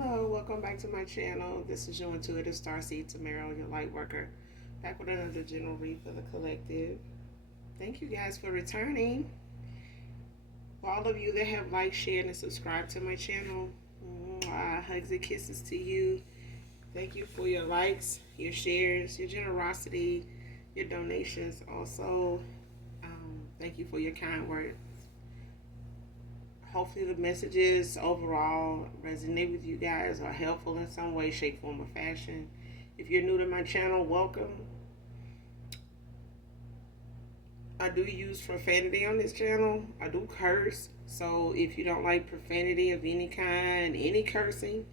Hello, welcome back to my channel. This is your intuitive starseed Tamara, your light worker, back with another general read for the collective. Thank you guys for returning. For all of you that have liked, shared, and subscribed to my channel, hugs and kisses to you. Thank you for your likes, your shares, your generosity, your donations. Also, thank you for your kind words. Hopefully the messages overall resonate with you guys, are helpful in some way, shape, form, or fashion. If you're new to my channel, welcome. I do use profanity on this channel. I do curse. So if you don't like profanity of any kind, any cursing,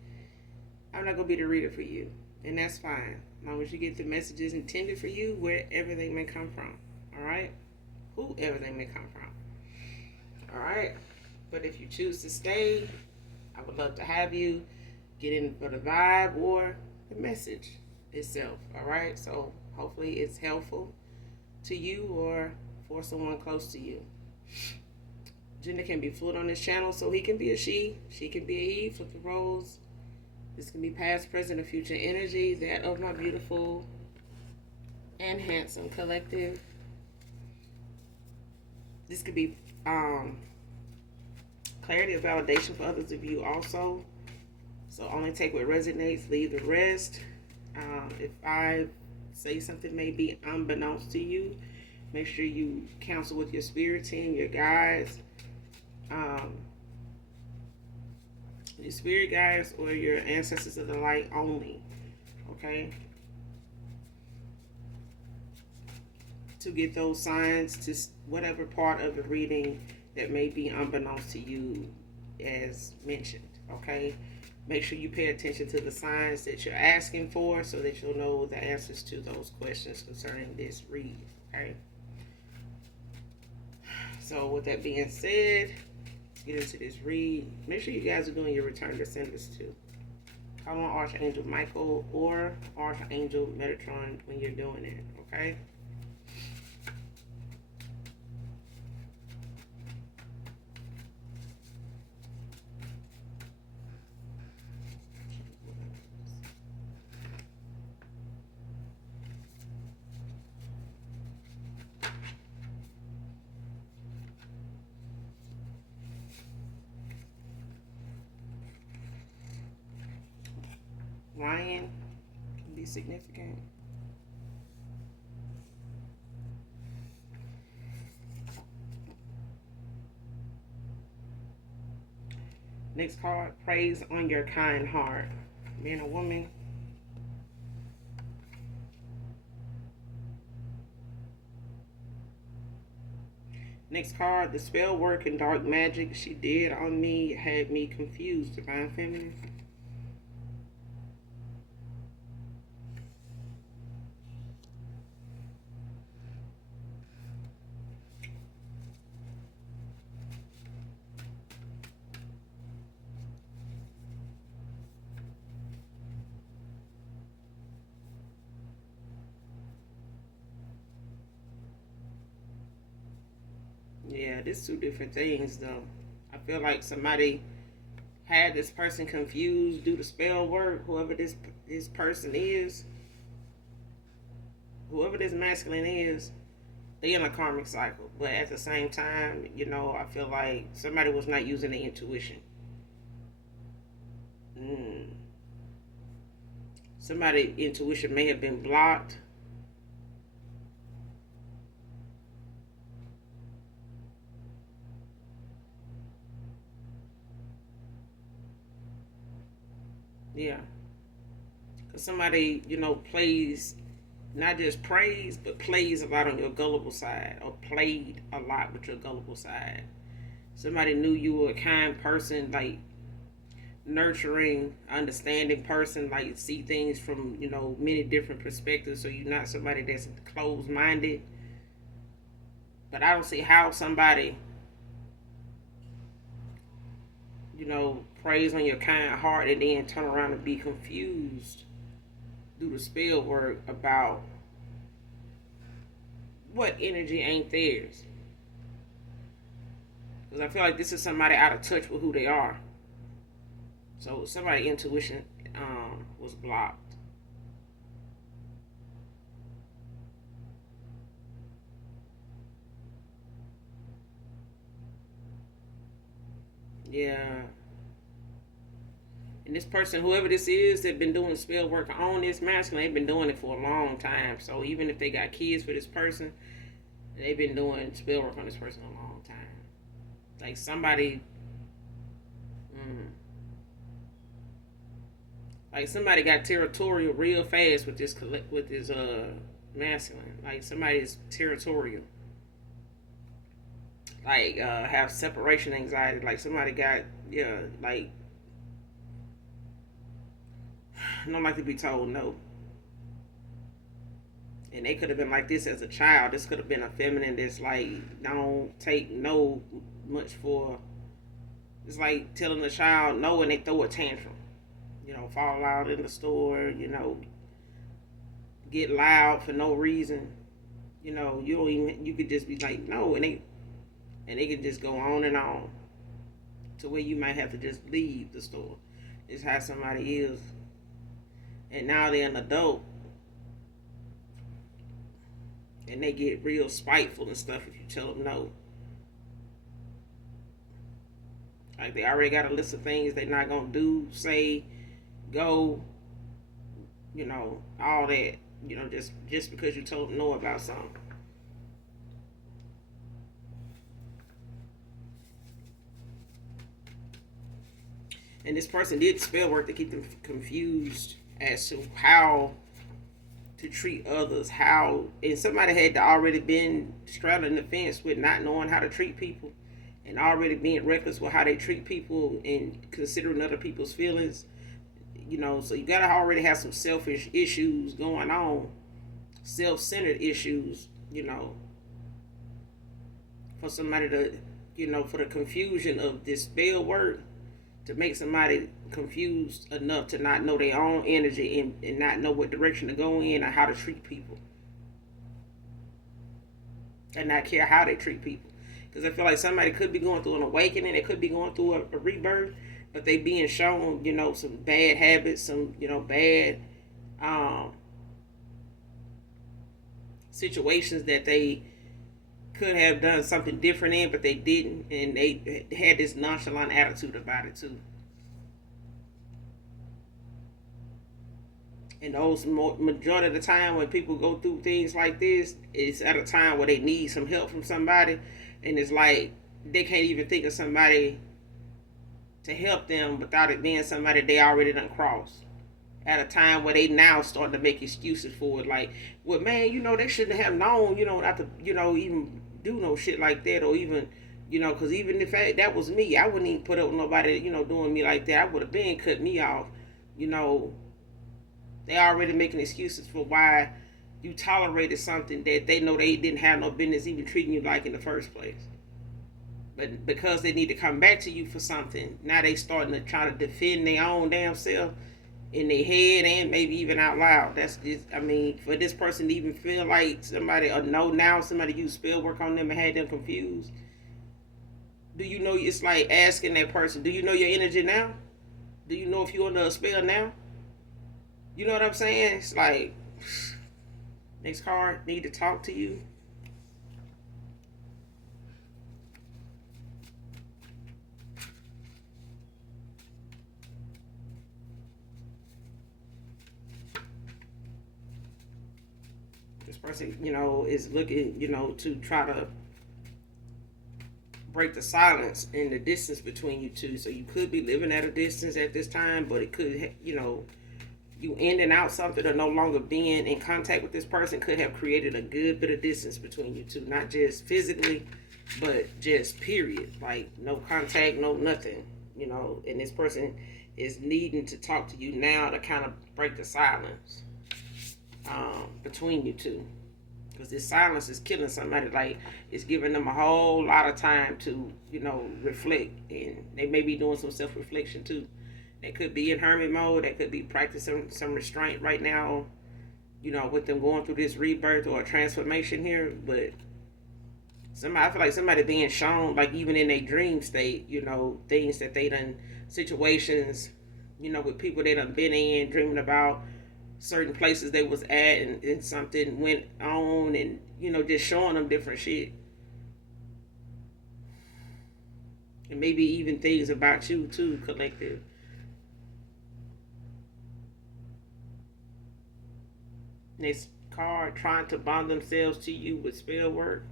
I'm not going to be the reader for you. And that's fine. As long as you get the messages intended for you, wherever they may come from. Alright? Whoever they may come from. Alright? But if you choose to stay, I would love to have you get in for the vibe or the message itself. All right. So hopefully it's helpful to you or for someone close to you. Gender can be fluid on this channel, so he can be a she can be a he. Flip the roles. This can be past, present, or future energy. That of my beautiful and handsome collective. This could be clarity or validation for others of you also. So only take what resonates, leave the rest. If I say something may be unbeknownst to you, make sure you counsel with your spirit team, your guides, your spirit guides, or your ancestors of the light only. Okay? To get those signs to whatever part of the reading that may be unbeknownst to you as mentioned. Okay, make sure you pay attention to the signs that you're asking for so that you'll know the answers to those questions concerning this read. Okay, so with that being said, let's get into this read. Make sure you guys are doing your return to senders too. Call on Archangel Michael or Archangel Metatron when you're doing it. Okay. Lion can be significant. Next card, praise on your kind heart. Man or woman. Next card, the spell work and dark magic she did on me had me confused. Divine Feminine. Yeah, there's two different things though. I feel like somebody had this person confused due to spell work. Whoever this person is, whoever this masculine is, they in a karmic cycle. But at the same time, I feel like somebody was not using the intuition. Somebody intuition may have been blocked. Yeah. Because somebody, plays, not just prays, but plays a lot on your gullible side, or played a lot with your gullible side. Somebody knew you were a kind person, like nurturing, understanding person, like see things from, many different perspectives. So you're not somebody that's closed minded. But I don't see how somebody, prays on your kind heart and then turn around and be confused do the spell work about what energy ain't theirs. Because I feel like this is somebody out of touch with who they are. So somebody's intuition was blocked. Yeah. And this person, whoever this is, that been doing spell work on this masculine, they've been doing it for a long time. So even if they got kids for this person, they've been doing spell work on this person a long time. Like somebody, mm, like somebody got territorial real fast with this masculine. Like somebody's territorial. Like have separation anxiety. Like somebody got, yeah, like don't like to be told no. And they could have been like this as a child. This could have been a feminine that's like don't take no much for. It's like telling a child no and they throw a tantrum. Fall out in the store. Get loud for no reason. You don't even. You could just be like no, and they can just go on to where you might have to just leave the store. It's how somebody is, and now they're an adult and they get real spiteful and stuff if you tell them no. Like they already got a list of things they're not gonna do, say, go, all that. Just because you told them no about something. And this person did spell work to keep them confused as to how to treat others, how and somebody had already been straddling the fence with not knowing how to treat people and already being reckless with how they treat people and considering other people's feelings. So you gotta already have some selfish issues going on, self-centered issues, for somebody to, for the confusion of this spell work to make somebody confused enough to not know their own energy and not know what direction to go in or how to treat people and not care how they treat people. Because I feel like somebody could be going through an awakening, they could be going through a rebirth, but they being shown, some bad habits, some, bad situations that they could have done something different in, but they didn't, and they had this nonchalant attitude about it too. And those majority of the time when people go through things like this, it's at a time where they need some help from somebody, and it's like they can't even think of somebody to help them without it being somebody they already done crossed. At a time where they now starting to make excuses for it, like, well, man, they shouldn't have known, not to, even do no shit like that, or even, because even if that was me, I wouldn't even put up with nobody, doing me like that. I would have been cut me off, you know. They already making excuses for why you tolerated something that they know they didn't have no business even treating you like in the first place. But because they need to come back to you for something, now they starting to try to defend their own damn self in their head and maybe even out loud. That's just, I mean, for this person to even feel like somebody, or know now somebody used spell work on them and had them confused. Do you know, it's like asking that person, do you know your energy now? Do you know if you're under a spell now? You know what I'm saying? It's like, next card, need to talk to you. This person, is looking, to try to break the silence and the distance between you two. So you could be living at a distance at this time, but it could, you ending out something or no longer being in contact with this person could have created a good bit of distance between you two. Not just physically, but just period. Like no contact, no nothing, and this person is needing to talk to you now to kind of break the silence between you two. Because this silence is killing somebody. Like it's giving them a whole lot of time to, reflect, and they may be doing some self-reflection too. They could be in hermit mode. They could be practicing some restraint right now, with them going through this rebirth or a transformation here. But I feel like somebody being shown, like even in a dream state, things that they done, situations with people they done been in, dreaming about certain places they was at, and something went on, and just showing them different shit, and maybe even things about you too, collective. This card trying to bond themselves to you with spell work.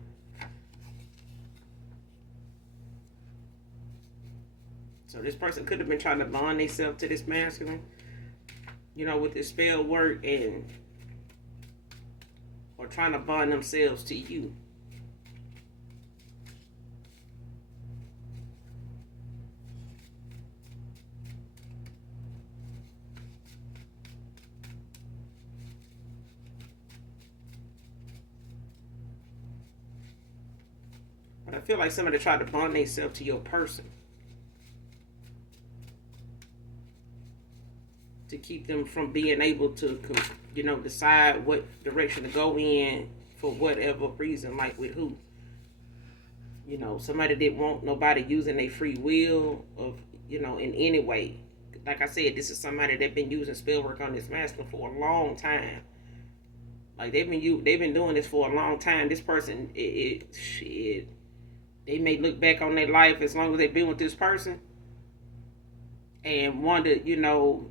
So this person could have been trying to bond themselves to this masculine, with this spell work, and or trying to bond themselves to you. But I feel like somebody tried to bond themselves to your person to keep them from being able to, decide what direction to go in for whatever reason, like with who. Somebody didn't want nobody using their free will in any way. Like I said, this is somebody that been using spell work on this masculine for a long time. Like they've been doing this for a long time. This person, shit, they may look back on their life as long as they've been with this person and wonder,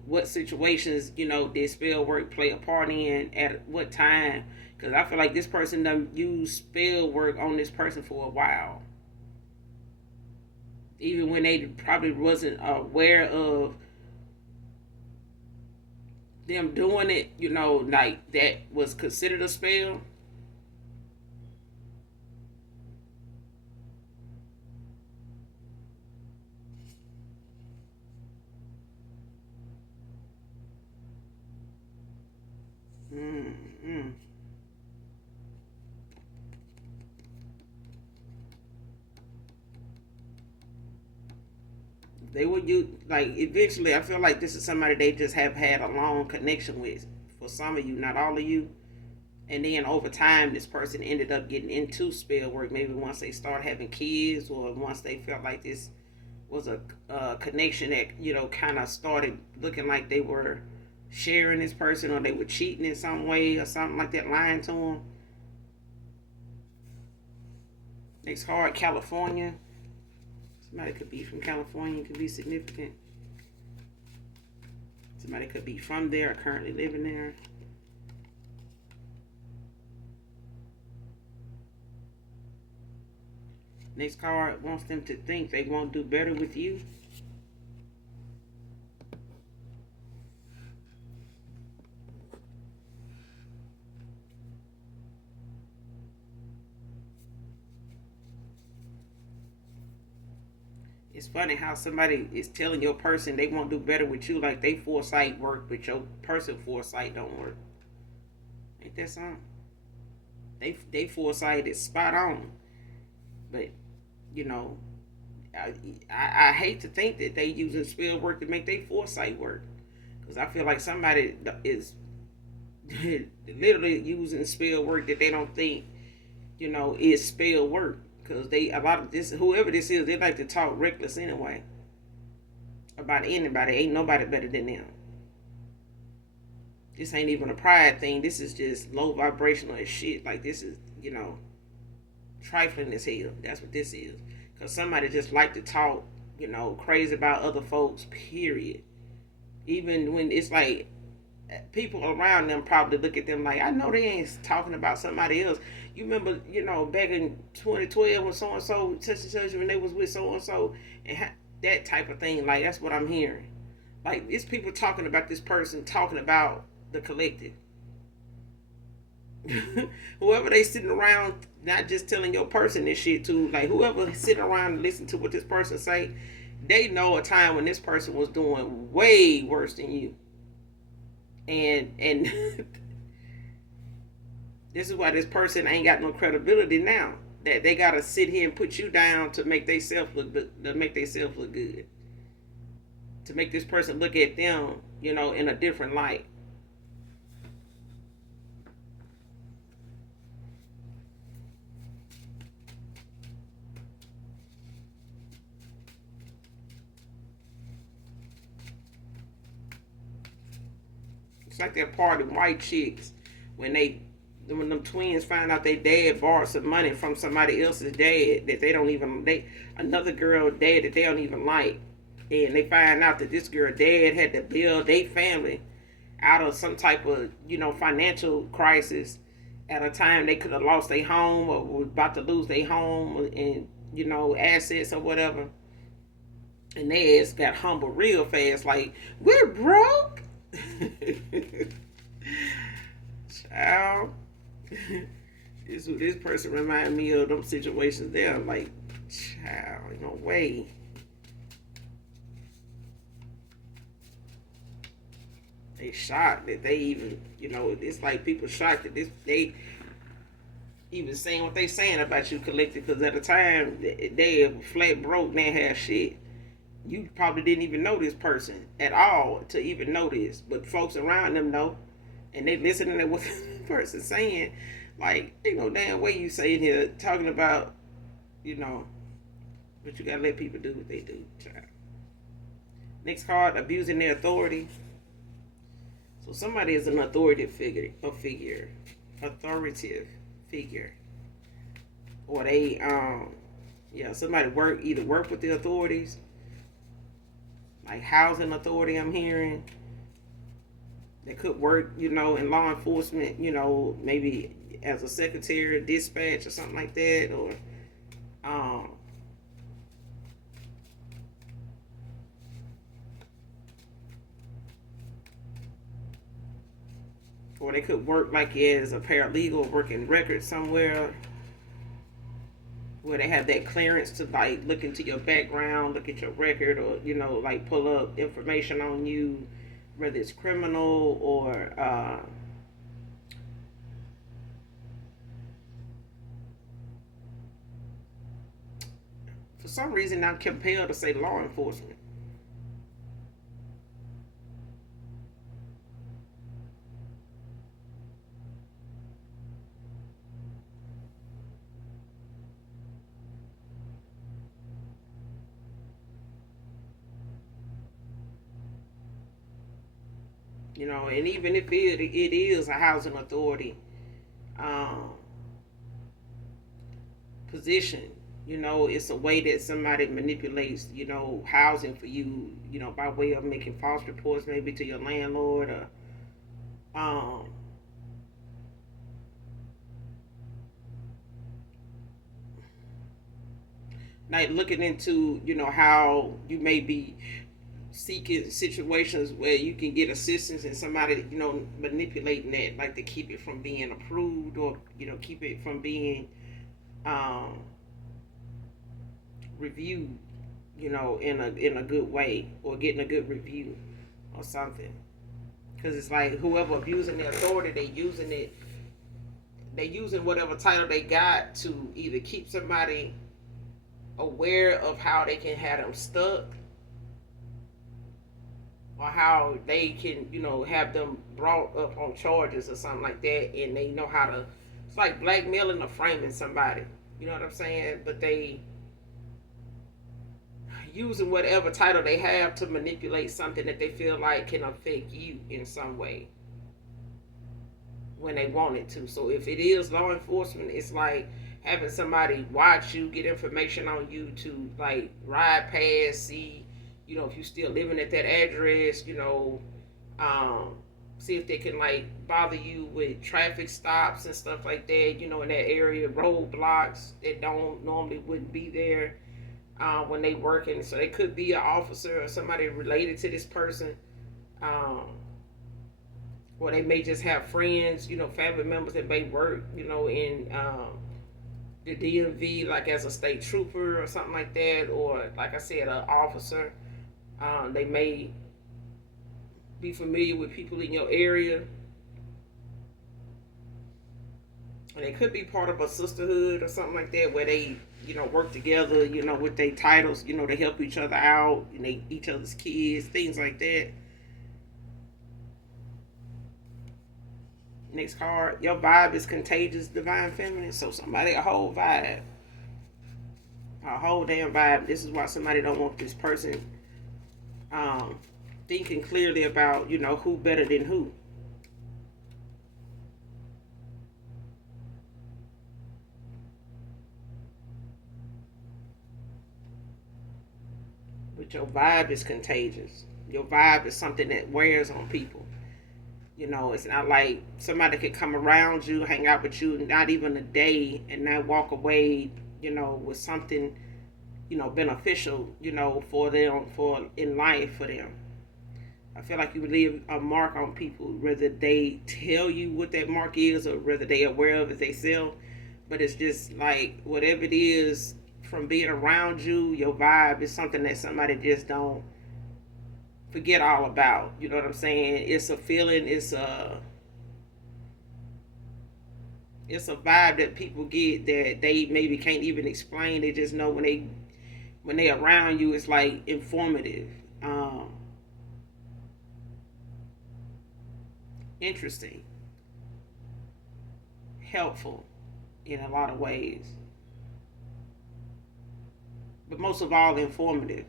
what situations, did spell work play a part in at what time. Because I feel like this person done used spell work on this person for a while. Even when they probably wasn't aware of them doing it, like that was considered a spell. Mm-hmm. They would use, like, eventually. I feel like this is somebody they just have had a long connection with. For some of you, not all of you. And then over time, this person ended up getting into spell work. Maybe once they start having kids, or once they felt like this was a connection that kind of started looking like they were sharing this person, or they were cheating in some way, or something like that, lying to them. Next card, California. Somebody could be from California, could be significant. Somebody could be from there, currently living there. Next card wants them to think they won't do better with you. It's funny how somebody is telling your person they won't do better with you, like they foresight work, but your person foresight don't work. Ain't that something? They foresight is spot on, but you know, I hate to think that they using spell work to make their foresight work, because I feel like somebody is literally using spell work that they don't think is spell work, because they a lot of this whoever this is, they like to talk reckless anyway about anybody. Ain't nobody better than them. This ain't even a pride thing. This is just low vibrational as shit. Like this is trifling as hell. That's what this is. Because somebody just like to talk crazy about other folks. Period. Even when it's like people around them probably look at them like, I know they ain't talking about somebody else. You remember, back in 2012 when so and so, such and such, when they was with so and so, and that type of thing. Like that's what I'm hearing. Like it's people talking about this person, talking about the collective. Whoever they sitting around, not just telling your person this shit to, like whoever sitting around and listen to what this person say, they know a time when this person was doing way worse than you. And this is why this person ain't got no credibility now. That they gotta sit here and put you down to make themselves look good. To make this person look at them, in a different light. It's like that part of white chicks when them twins find out their dad borrowed some money from somebody else's dad that they don't even another girl dad that they don't even like, and they find out that this girl dad had to build their family out of some type of financial crisis at a time they could have lost their home or was about to lose their home and assets or whatever, and they ass got humble real fast like we're broke. Child. This person remind me of them situations there. I'm like, child, no way. They shocked that they even, it's like people shocked that they even saying what they saying about you collective, because at the time they flat broke, they had shit. You probably didn't even know this person at all to even know this, but folks around them know, and they listening to what the person's saying. Like, ain't no damn way you saying here talking about, but you gotta let people do what they do, child. Next card, abusing their authority. So somebody is an authoritative figure, or they, somebody either work with the authorities, like housing authority. I'm hearing they could work, in law enforcement, maybe as a secretary, dispatch, or something like that, or they could work like as a paralegal, working records somewhere where they have that clearance to like look into your background, look at your record, or like pull up information on you, whether it's criminal or for some reason I'm compelled to say law enforcement. And even if it is a housing authority position, it's a way that somebody manipulates, housing for you, by way of making false reports maybe to your landlord, or like looking into, how you may be seeking situations where you can get assistance and somebody, manipulating that, like to keep it from being approved, or, keep it from being reviewed, in a good way, or getting a good review or something. Because it's like whoever abusing their authority, they using whatever title they got to either keep somebody aware of how they can have them stuck, or how they can, have them brought up on charges or something like that, and they know how to. It's like blackmailing or framing somebody. You know what I'm saying? But they using whatever title they have to manipulate something that they feel like can affect you in some way when they want it to. So if it is law enforcement, it's like having somebody watch you, get information on you to like ride past, see, if you still living at that address, see if they can like bother you with traffic stops and stuff like that, in that area, roadblocks that don't normally wouldn't be there when they working. So they could be an officer or somebody related to this person, or they may just have friends, family members that may work, in the DMV, like as a state trooper or something like that, or like I said, an officer. They may be familiar with people in your area. And they could be part of a sisterhood or something like that, where they, work together, with their titles, to help each other out, and they each other's kids, things like that. Next card, your vibe is contagious, divine feminine. So somebody, a whole vibe, a whole damn vibe. This is why somebody don't want this person thinking clearly about, who better than who. your vibe is contagious. Your vibe is something that wears on people. It's not like somebody could come around you, hang out with you, not even a day, and not walk away, with something, beneficial, for them, for in life for them. I feel like you leave a mark on people, whether they tell you what that mark is or whether they are aware of it themselves. But it's just like whatever it is from being around you, your vibe is something that somebody just don't forget all about. You know what I'm saying? It's a feeling. It's a vibe that people get that they maybe can't even explain. They just know when they around you, it's like informative, interesting, helpful in a lot of ways, but most of all informative.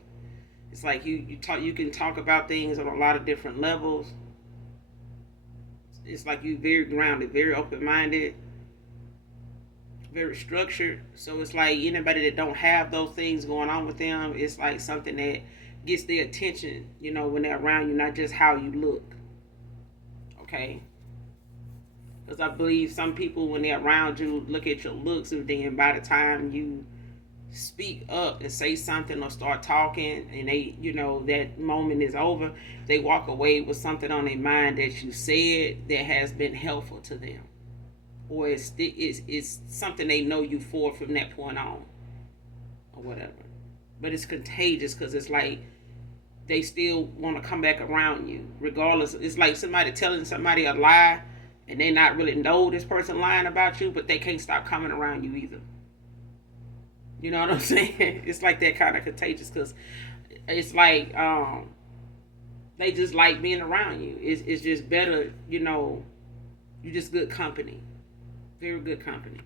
It's like you can talk about things on a lot of different levels. It's like you very grounded, very open minded, very structured. So it's like anybody that don't have those things going on with them, it's like something that gets their attention, when they're around you, not just how you look. Okay? Because I believe some people, when they're around you, look at your looks, and then by the time you speak up and say something or start talking, and they, that moment is over, they walk away with something on their mind that you said that has been helpful to them, or it's something they know you for from that point on, or whatever. But it's contagious because it's like they still want to come back around you regardless. It's like somebody telling somebody a lie and they not really know this person lying about you, but they can't stop coming around you either. You know what I'm saying? It's like that kind of contagious because it's like they just like being around you. It's just better, you're just good company. Very good company.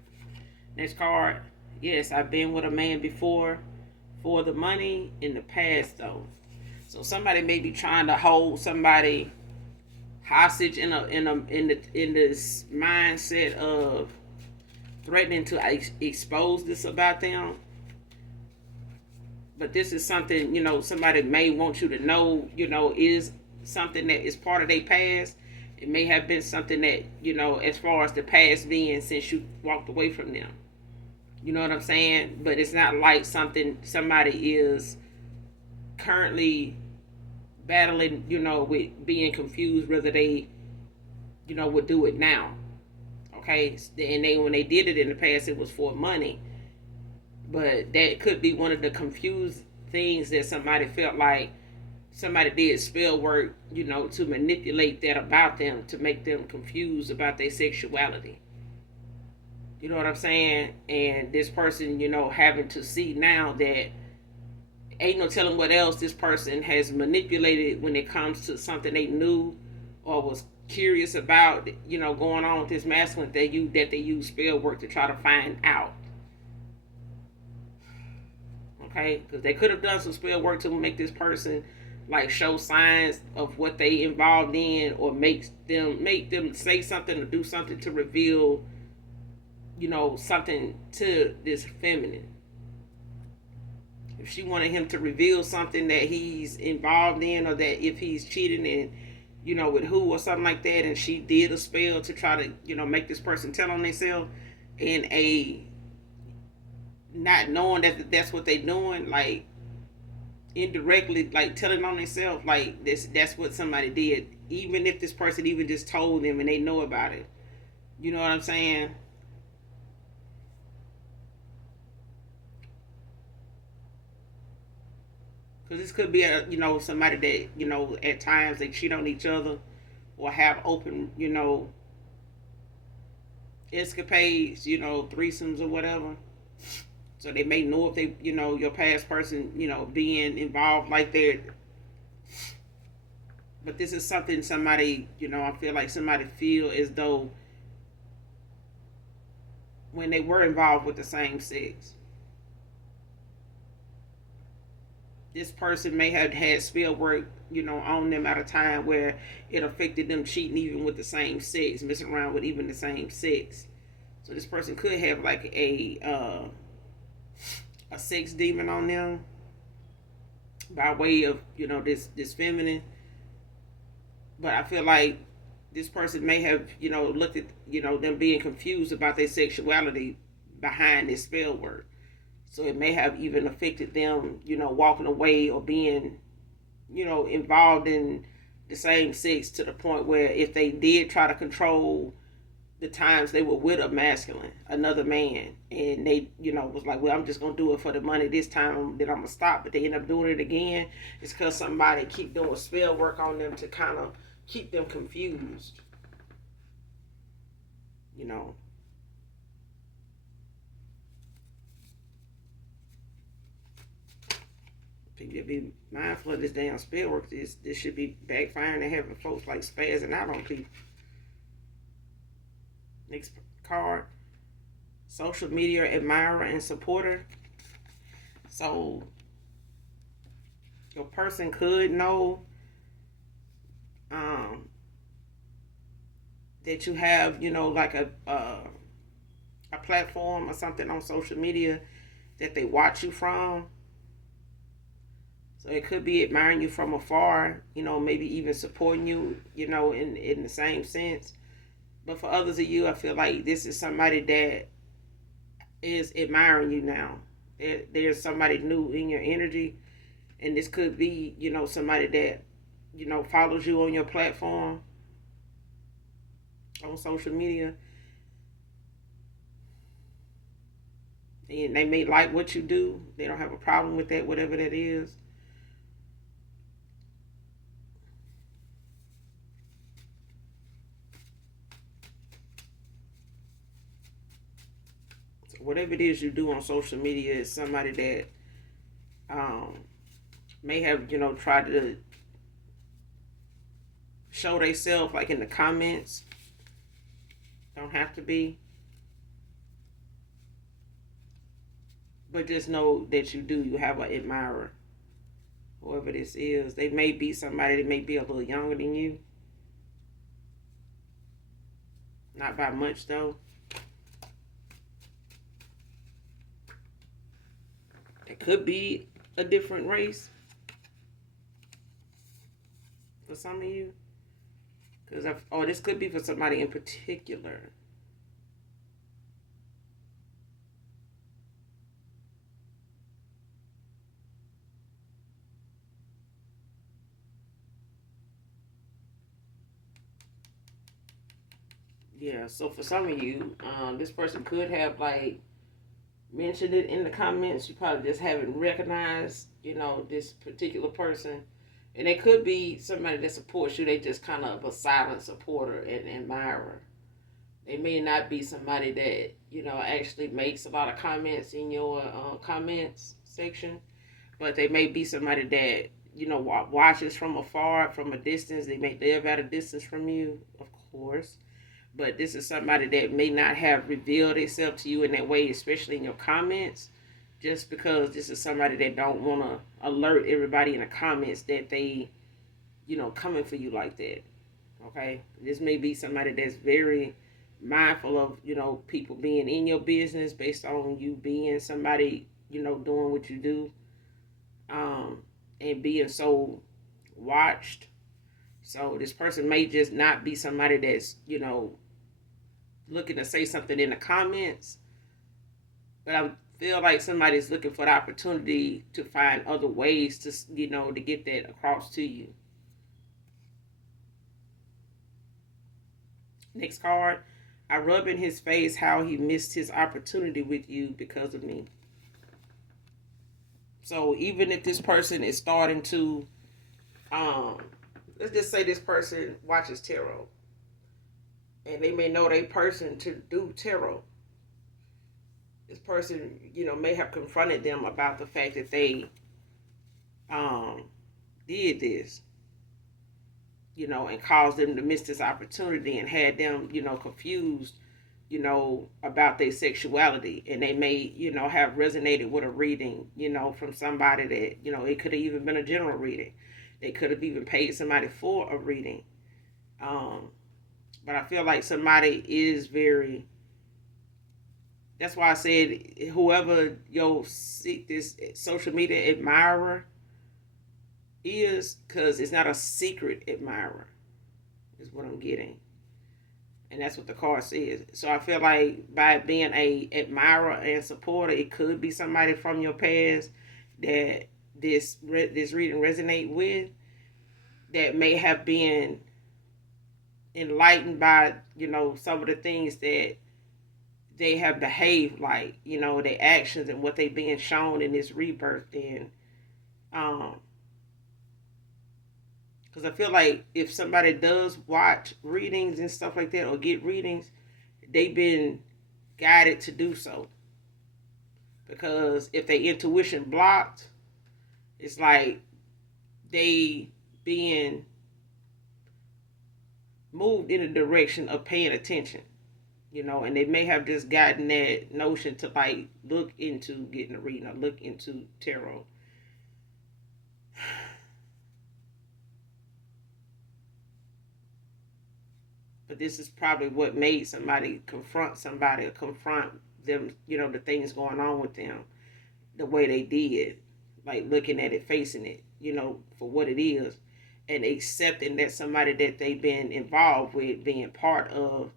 Next card. Yes, I've been with a man before for the money in the past though. So somebody may be trying to hold somebody hostage in this mindset of threatening to expose this about them. But this is something, somebody may want you to know, is something that is part of their past. It may have been something that, as far as the past being since you walked away from them. You know what I'm saying? But it's not like something somebody is currently battling, with being confused whether they, would do it now. Okay? And when they did it in the past, it was for money. But that could be one of the confused things that somebody felt like somebody did spell work, to manipulate that about them, to make them confused about their sexuality. You know what I'm saying? And this person, having to see now that ain't no telling what else this person has manipulated when it comes to something they knew or was curious about, going on with this masculine that they use spell work to try to find out. Okay, because they could have done some spell work to make this person like show signs of what they involved in, or make them say something or do something to reveal, something to this feminine. If she wanted him to reveal something that he's involved in, or that if he's cheating and with who or something like that, and she did a spell to try to make this person tell on themselves, in a not knowing that that's what they doing, like indirectly, like telling on themselves, like that's what somebody did, even if this person even just told them and they know about it. You know what I'm saying? Because this could be somebody that at times they cheat on each other, or have open escapades, threesomes or whatever. So they may know if they, your past person, being involved like that. But this is something somebody, I feel like somebody feel as though when they were involved with the same sex, this person may have had spell work, on them at a time where it affected them cheating even with the same sex, messing around with even the same sex. So this person could have like a sex demon on them, by way of, this feminine. But I feel like this person may have, looked at, them being confused about their sexuality behind this spell work. So it may have even affected them, walking away or being, involved in the same sex, to the point where if they did try to control the times they were with a masculine, another man, and they, was like, well, I'm just gonna do it for the money this time, then I'm gonna stop. But they end up doing it again. It's because somebody keep doing spell work on them to kind of keep them confused. You know, people be mindful of this damn spell work. This should be backfiring and having folks like spazzing out on people. Next card: social media admirer and supporter. So your person could know that you have, like a platform or something on social media that they watch you from. So it could be admiring you from afar, maybe even supporting you, in the same sense. But for others of you, I feel like this is somebody that is admiring you now. There's somebody new in your energy, and this could be, somebody that, follows you on your platform on social media, and they may like what you do. They don't have a problem with that, whatever that is. So whatever it is you do on social media is somebody that may have, tried to show themselves, like in the comments. Don't have to be. But just know that you do. You have an admirer. Whoever this is. They may be somebody that may be a little younger than you. Not by much, though. It could be a different race for some of you. This could be for somebody in particular. Yeah, so for some of you, this person could have like mentioned it in the comments. You probably just haven't recognized, this particular person. And it could be somebody that supports you. They just kind of a silent supporter and admirer. They may not be somebody that, actually makes a lot of comments in your comments section. But they may be somebody that, watches from afar, from a distance. They may live at a distance from you, of course. But this is somebody that may not have revealed itself to you in that way, especially in your comments, just because this is somebody that don't want to alert everybody in the comments that they, coming for you like that. Okay? This may be somebody that's very mindful of, people being in your business based on you being somebody, doing what you do, and being so watched. So this person may just not be somebody that's, looking to say something in the comments, but I feel like somebody's looking for the opportunity to find other ways to, to get that across to you. Next card: I rub in his face how he missed his opportunity with you because of me. So even if this person is starting to, let's just say this person watches tarot, and they may know they person to do tarot. This person, may have confronted them about the fact that they did this, and caused them to miss this opportunity and had them, confused, about their sexuality. And they may, have resonated with a reading, from somebody that, it could have even been a general reading. They could have even paid somebody for a reading. But I feel like somebody is very. That's why I said whoever this social media admirer, is because it's not a secret admirer, is what I'm getting. And that's what the card says. So I feel like by being a admirer and supporter, it could be somebody from your past that this reading resonate with, that may have been enlightened by some of the things that they have behaved like, their actions and what they being shown in this rebirth. Then um because I feel like if somebody does watch readings and stuff like that or get readings, they've been guided to do so. Because if their intuition blocked, it's like they being moved in a direction of paying attention, and they may have just gotten that notion to like look into getting a reading or look into tarot. But this is probably what made somebody confront somebody or confront them, the things going on with them the way they did, like looking at it, facing it, for what it is, and accepting that somebody that they've been involved with being part of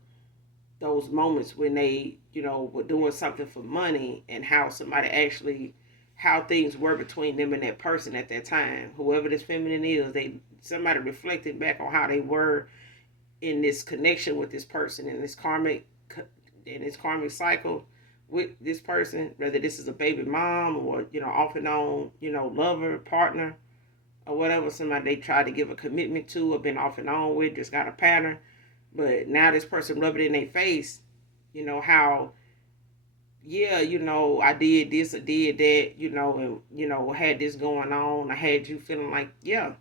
those moments when they, were doing something for money, and how somebody actually, how things were between them and that person at that time. Whoever this feminine is, somebody reflecting back on how they were in this connection with this person, in this karmic cycle with this person, whether this is a baby mom or off and on, lover, partner, or whatever, somebody they tried to give a commitment to or been off and on with, just got a pattern. But now this person rub it in their face, how, yeah, I did this, I did that, and had this going on. I had you feeling like, yeah,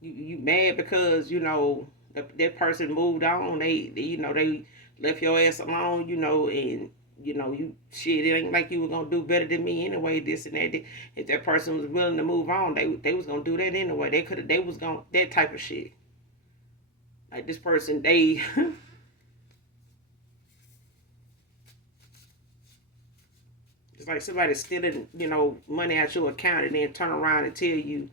you mad because that person moved on. They left your ass alone, and you shit. It ain't like you were gonna do better than me anyway. This and that. If that person was willing to move on, they was gonna do that anyway. They was gonna that type of shit. Like this person, they it's like somebody stealing money out your account and then turn around and tell you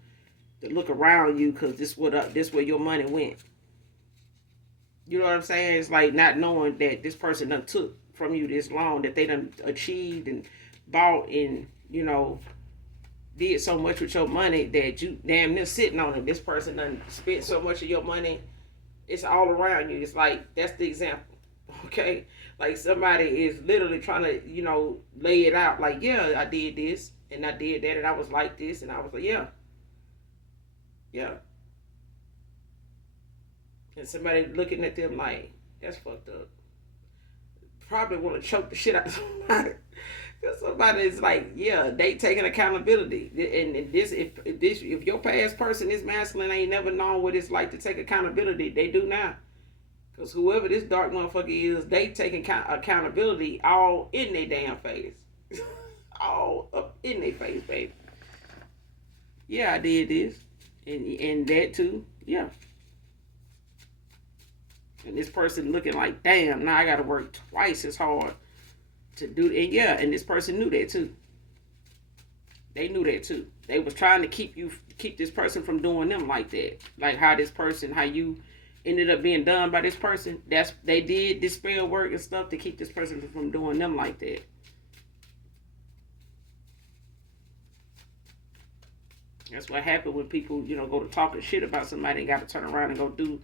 to look around you because this where your money went. You know what I'm saying? It's like not knowing that this person done took from you this long, that they done achieved and bought and, did so much with your money that you damn near sitting on it. This person done spent so much of your money. It's all around you. It's like, that's the example. Okay? Like somebody is literally trying to, lay it out. Like, yeah, I did this and I did that and I was like this and I was like, yeah. Yeah. And somebody looking at them like, that's fucked up. Probably want to choke the shit out of somebody. Because somebody is like, yeah, they taking accountability. And if your past person is masculine, ain't never known what it's like to take accountability, they do now. Because whoever this dark motherfucker is, they taking accountability all in their damn face. All up in their face, baby. Yeah, I did this. And that too. Yeah. And this person looking like, damn, now I got to work twice as hard to do it. And yeah, and this person knew that too. They knew that too. They was trying to keep this person from doing them like that. Like how you ended up being done by this person. They did this spell work and stuff to keep this person from doing them like that. That's what happened when people, go to talking shit about somebody and got to turn around and go do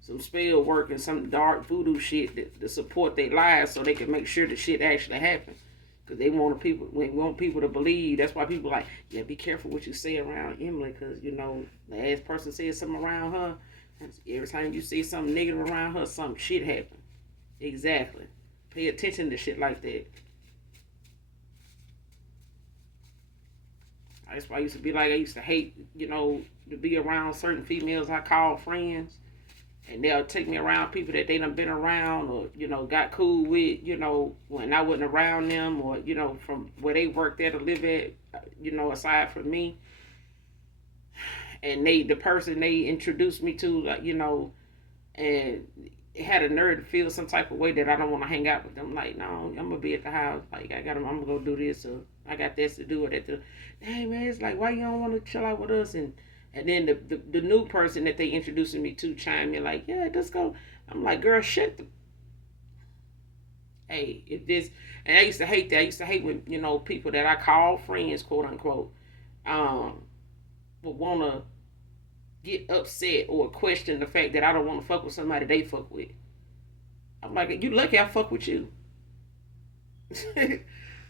some spell work and some dark voodoo shit to support their lives so they can make sure the shit actually happens. Because they want people to believe. That's why people like, yeah, be careful what you say around Emily. Because, the last person said something around her. Every time you see something negative around her, some shit happen. Exactly. Pay attention to shit like that. That's why I used to be like, I used to hate, to be around certain females I call friends. And they'll take me around people that they done been around or, got cool with, when I wasn't around them or, from where they worked at or live at, aside from me. And the person they introduced me to, like, and had a nerve to feel some type of way that I don't want to hang out with them. Like, no, I'm going to be at the house. Like, I'm going to go do this or I got this to do with it. Hey man, it's like why you don't want to chill out with us and then the new person that they introducing me to chime in like, yeah, let's go. I'm like, girl, shit. Hey, if this, and I used to hate that. I used to hate when people that I call friends, quote unquote, um, would wanna get upset or question the fact that I don't want to fuck with somebody they fuck with. I'm like, you lucky I fuck with you.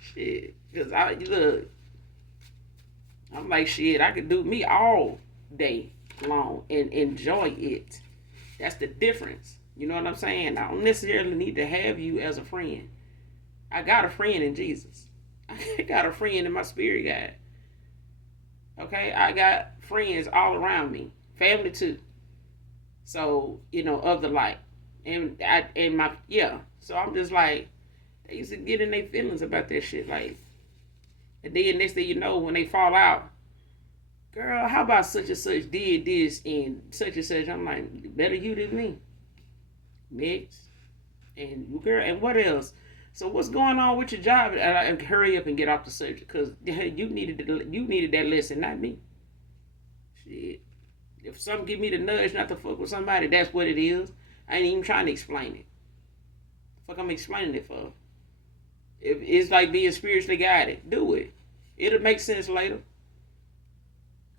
Shit, because I look, I'm like, shit, I could do me all day long and enjoy it. That's the difference. You know what I'm saying? I don't necessarily need to have you as a friend. I got a friend in Jesus. I got a friend in my spirit guide. Okay, I got friends all around me, family too. So of the light, and my yeah. So I'm just like, they used to get in their feelings about that shit, like, and then next thing you know, when they fall out, girl, how about such and such did this and such and such? I'm like, better you than me, next, and girl, and what else? So what's going on with your job? And hurry up and get off the subject because you needed that lesson, not me. Shit. If something give me the nudge not to fuck with somebody, that's what it is. I ain't even trying to explain it. The fuck I'm explaining it for? If it's like being spiritually guided, do it. It'll make sense later.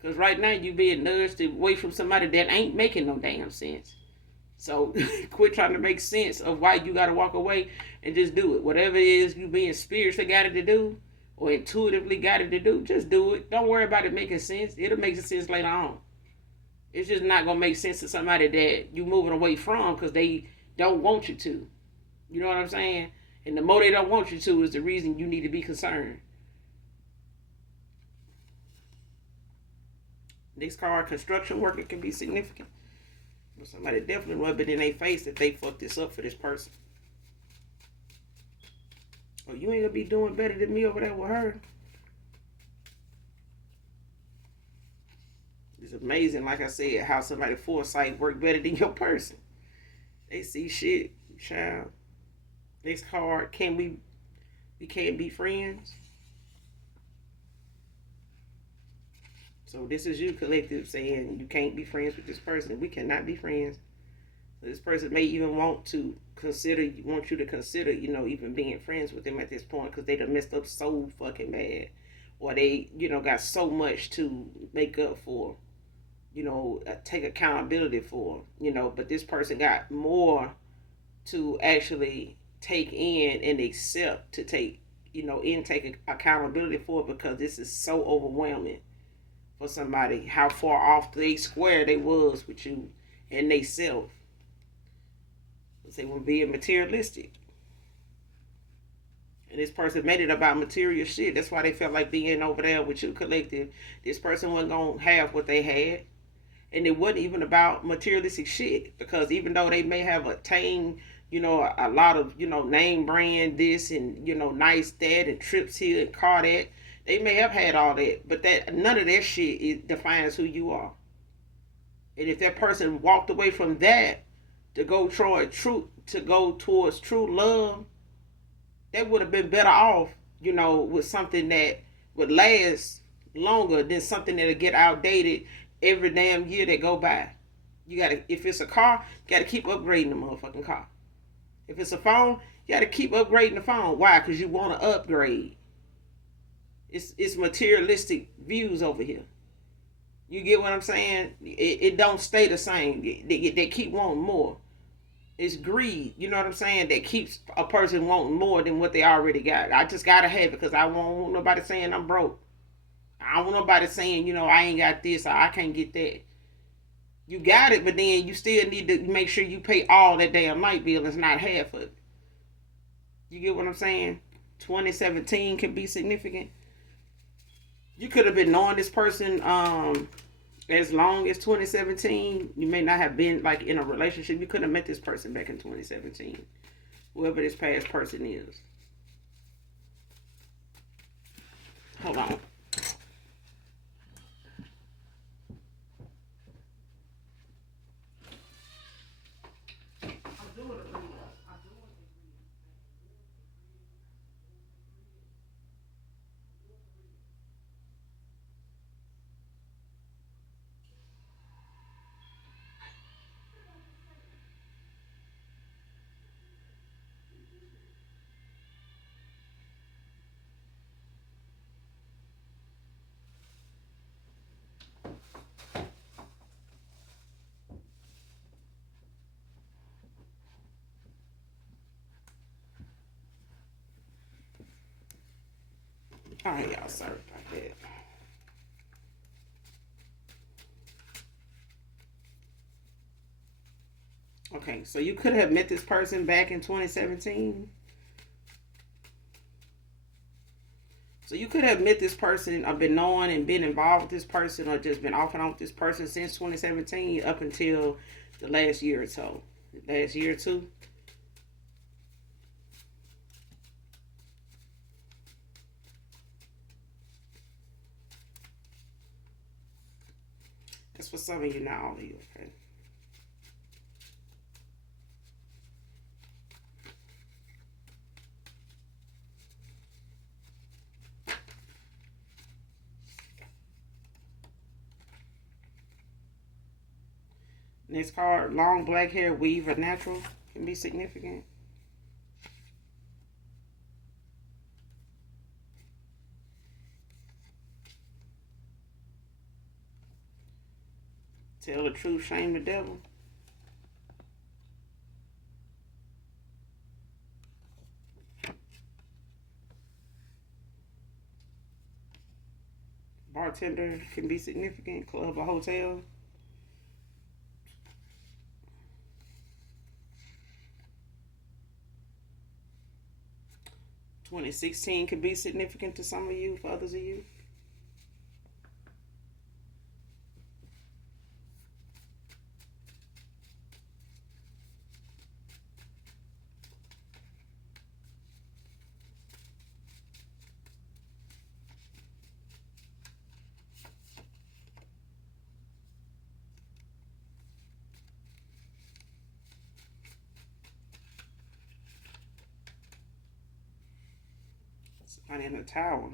Cause right now you being nudged away from somebody that ain't making no damn sense. So quit trying to make sense of why you gotta walk away and just do it. Whatever it is you being spiritually guided to do or intuitively guided to do, just do it. Don't worry about it making sense. It'll make sense later on. It's just not gonna make sense to somebody that you moving away from because they don't want you to. You know what I'm saying? And the more they don't want you to is the reason you need to be concerned. Next card, construction worker can be significant. Somebody definitely rub it in their face that they fucked this up for this person. Oh, you ain't gonna be doing better than me over there with her. It's amazing, like I said, how somebody foresight work better than your person. They see shit, child. Next card, can we can't be friends? So this is you, collective, saying you can't be friends with this person. We cannot be friends. This person may even want you to consider, even being friends with them at this point because they done messed up so fucking bad, or they, got so much to make up for, take accountability for, But this person got more to actually take in and accept to take, intake accountability for because this is so overwhelming for somebody how far off the square they was with you and they self. They were being materialistic. And this person made it about material shit. That's why they felt like being over there with you, collective. This person wasn't going to have what they had. And it wasn't even about materialistic shit. Because even though they may have attained, a lot of, name brand this and, nice that and trips here and car that, they may have had all that, but that none of that shit defines who you are. And if that person walked away from that to go towards true love, they would have been better off, with something that would last longer than something that'll get outdated every damn year that go by. If it's a car, you gotta keep upgrading the motherfucking car. If it's a phone, you gotta keep upgrading the phone. Why? Because you want to upgrade. It's materialistic views over here. You get what I'm saying? It don't stay the same. They keep wanting more. It's greed, you know what I'm saying, that keeps a person wanting more than what they already got. I just gotta have it because I won't want nobody saying I'm broke. I don't want nobody saying, I ain't got this or I can't get that. You got it, but then you still need to make sure you pay all that damn light bill. It's not half of it. You get what I'm saying? 2017 can be significant. You could have been knowing this person as long as 2017. You may not have been like in a relationship. You could have met this person back in 2017. Whoever this past person is. Hold on. All right, y'all. Sorry about that. Okay, so you could have met this person back in 2017. So you could have met this person or been knowing and been involved with this person or just been off and on with this person since 2017 up until the last year or so. Last year or two. That's for some of you, not all of you, okay? Next card, long black hair, weave or natural can be significant. Tell the truth, shame the devil. Bartender can be significant. Club or hotel. 2016 could be significant to some of you, for others of you. Somebody in a tower.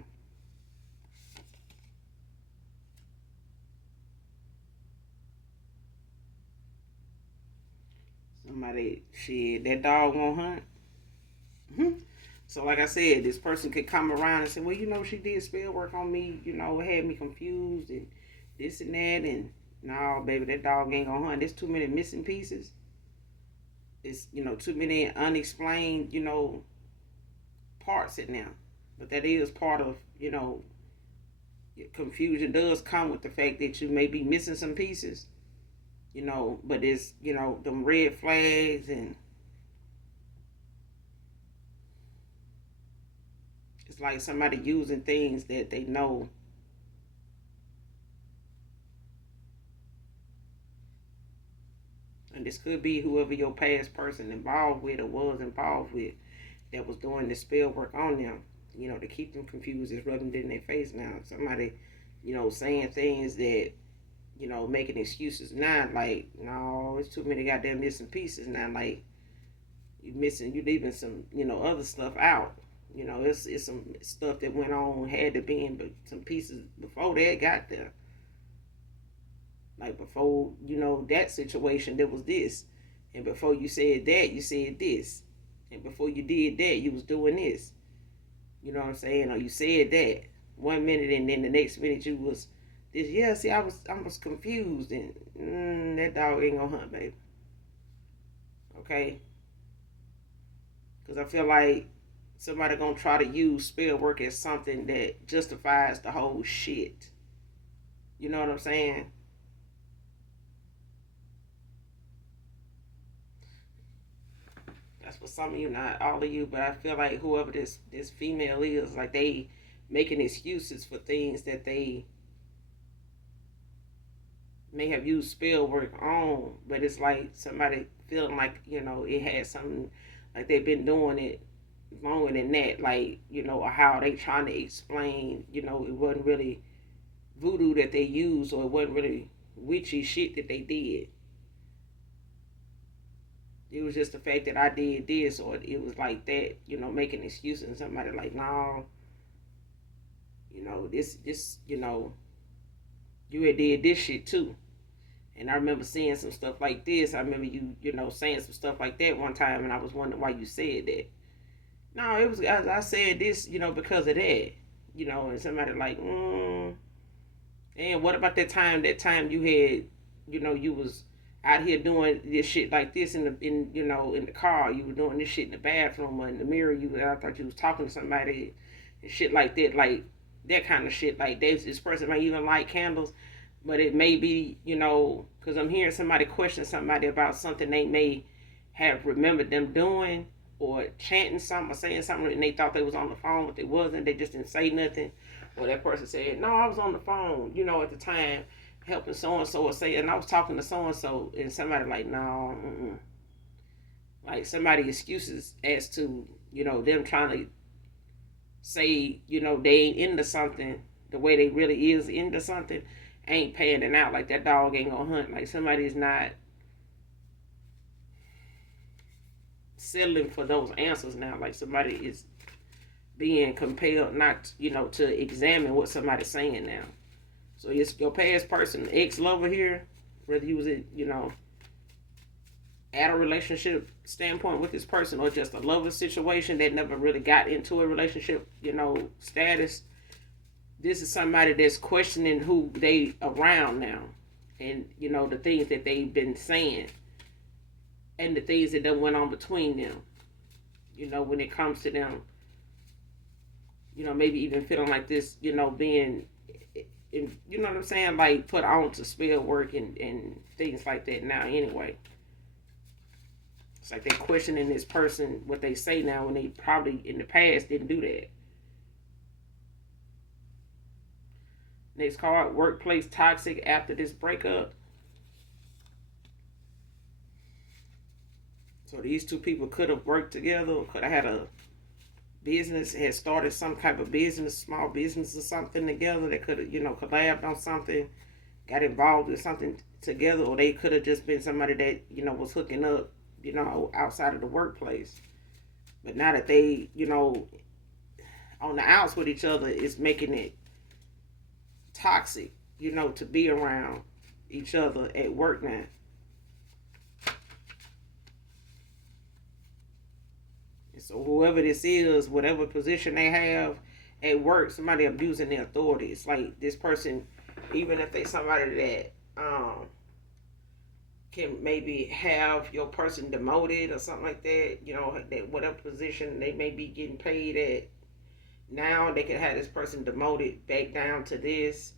Somebody, shit, that dog won't hunt. So, like I said, this person could come around and say, well, she did spell work on me, it had me confused and this and that. And no, baby, that dog ain't gonna hunt. There's too many missing pieces. It's, too many unexplained, parts in there. But that is part of, confusion does come with the fact that you may be missing some pieces, but it's, them red flags and it's like somebody using things that they know. And this could be whoever your past person involved with or was involved with that was doing the spell work on them, to keep them confused is rubbing it in their face now. Somebody, saying things that, making excuses now, like, no, it's too many goddamn missing pieces now, like, you leaving some, other stuff out. It's some stuff that went on, had to be in, but some pieces before that got there. Like before, that situation, there was this. And before you said that, you said this. And before you did that, you was doing this. You know what I'm saying? Or you said that 1 minute and then the next minute you was this. Yeah, see, I was confused and that dog ain't gonna hunt, baby. Okay? Because I feel like somebody gonna try to use spell work as something that justifies the whole shit. You know what I'm saying? That's for some of you, not all of you, but I feel like whoever this female is, like they making excuses for things that they may have used spell work on, but it's like somebody feeling like it had something, like they've been doing it longer than that, like or how they trying to explain, it wasn't really voodoo that they used, or it wasn't really witchy shit that they did. It was just the fact that I did this, or it was like that, making excuses. And somebody like, no, this, you had did this shit too. And I remember seeing some stuff like this. I remember you, saying some stuff like that one time, and I was wondering why you said that. No, it was I said this, because of that, and somebody like, and what about that time? That time you had, you was out here doing this shit like this in the car. You were doing this shit in the bathroom or in the mirror. I thought you was talking to somebody and shit like that. Like that kind of shit. Like this person may even like candles, but it may be, because I'm hearing somebody question somebody about something they may have remembered them doing, or chanting something or saying something, and they thought they was on the phone, but they wasn't. They just didn't say nothing. Or that person said, "No, I was on the phone, at the time, helping so and so," or say, "And I was talking to so and so," and somebody like, "No, mm-mm." Like somebody excuses as to them trying to say they ain't into something the way they really is into something, ain't paying it out. Like that dog ain't gonna hunt. Like somebody's not settling for those answers now. Like somebody is being compelled not to examine what somebody's saying now. So it's your past person, ex-lover here, whether you was at a relationship standpoint with this person, or just a lover situation that never really got into a relationship status. This is somebody that's questioning who they around now, and the things that they've been saying, and the things that done went on between them. When it comes to them, maybe even feeling like this, being, you know what I'm saying, like put on to spell work and things like that now. Anyway, it's like they're questioning this person what they say now when they probably in the past didn't do that. Next card, workplace toxic after this breakup. So these two people could have worked together, or could have had a business, had started some type of business, small business or something together. They could have, collabed on something, got involved with something together, or they could have just been somebody that, was hooking up, outside of the workplace. But now that they, on the outs with each other, it's making it toxic, to be around each other at work now. And so whoever this is, whatever position they have at work, somebody abusing their authority. It's like this person, even if they somebody that can maybe have your person demoted or something like that, that whatever position they may be getting paid at now, they can have this person demoted back down to this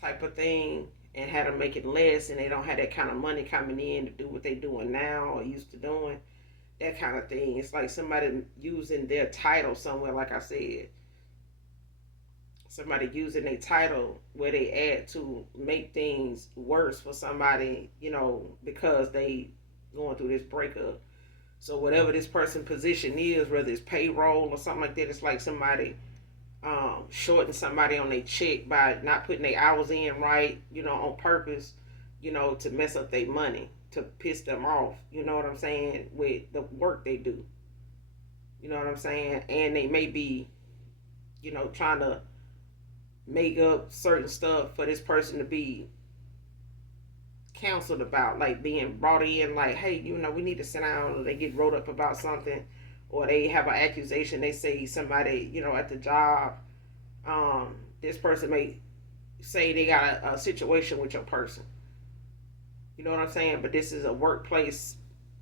type of thing, and have them make it less, and they don't have that kind of money coming in to do what they doing now or used to doing, that kind of thing. It's like somebody using their title somewhere, like I said, somebody using a title where they add to make things worse for somebody, because they going through this breakup. So whatever this person position is, whether it's payroll or something like that, it's like somebody shorting somebody on their check by not putting their hours in right, on purpose, to mess up their money, to piss them off, you know what I'm saying, with the work they do. You know what I'm saying? And they may be, trying to make up certain stuff for this person to be counseled about, like being brought in, like, hey, we need to sit down, or they get wrote up about something, or they have an accusation. They say somebody, at the job, this person may say they got a situation with your person. You know what I'm saying? But this is a workplace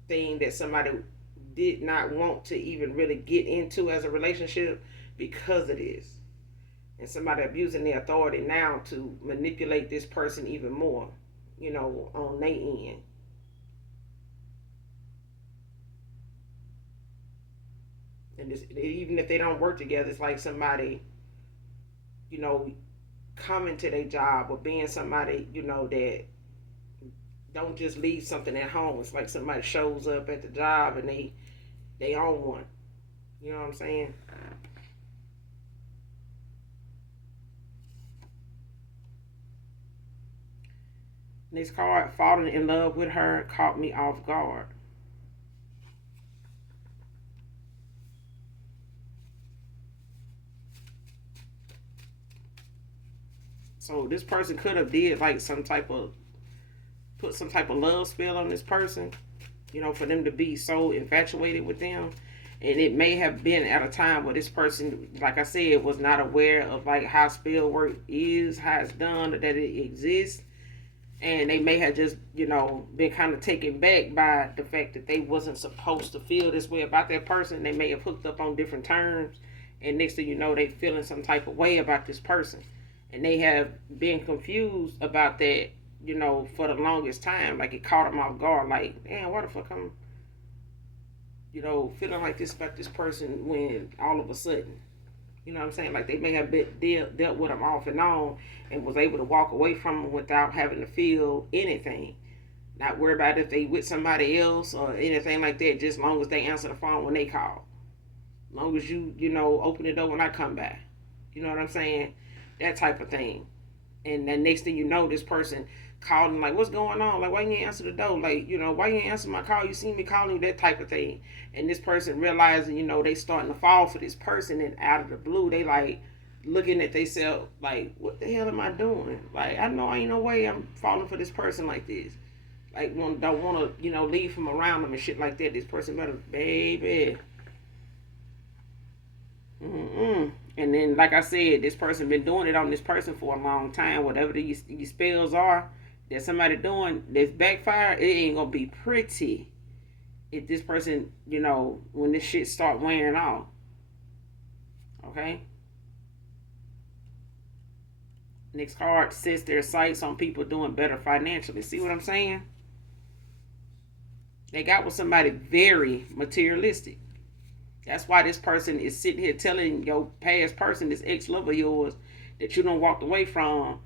thing that somebody did not want to even really get into as a relationship because of this. And somebody abusing their authority now to manipulate this person even more, on their end. And this, even if they don't work together, it's like somebody, coming to their job, or being somebody, that don't just leave something at home. It's like somebody shows up at the job and they own one. You know what I'm saying? Next card, falling in love with her caught me off guard. So this person could have did like put some type of love spell on this person, for them to be so infatuated with them. And it may have been at a time where this person, like I said, was not aware of like how spell work is, how it's done, that it exists. And they may have just, been kind of taken back by the fact that they wasn't supposed to feel this way about that person. They may have hooked up on different terms, And next thing you know, they feeling some type of way about this person. And they have been confused about that, for the longest time. Like, it caught them off guard. Like, damn, why the fuck I'm, feeling like this about this person when all of a sudden, you know what I'm saying? Like, they may have dealt with them off and on and was able to walk away from them without having to feel anything. Not worry about if they with somebody else or anything like that, just as long as they answer the phone when they call. As long as you open the door when I come back. You know what I'm saying? That type of thing. And then next thing you know, this person calling like, what's going on? Like, why you ain't answer the door? Like, why you ain't answer my call? You see me calling you, that type of thing. And this person realizing, they starting to fall for this person, and out of the blue, they like looking at themselves like, what the hell am I doing? Like, I know ain't no way I'm falling for this person like this. Like, don't want to, leave from around them and shit like that. This person better, baby. And then, like I said, this person been doing it on this person for a long time. Whatever these spells are that somebody doing that's backfire, it ain't gonna be pretty if this person, when this shit start wearing off. Okay. Next card sets their sights on people doing better financially. See what I'm saying? They got with somebody very materialistic. That's why this person is sitting here telling your past person, this ex-lover of yours, that you don't walked away from,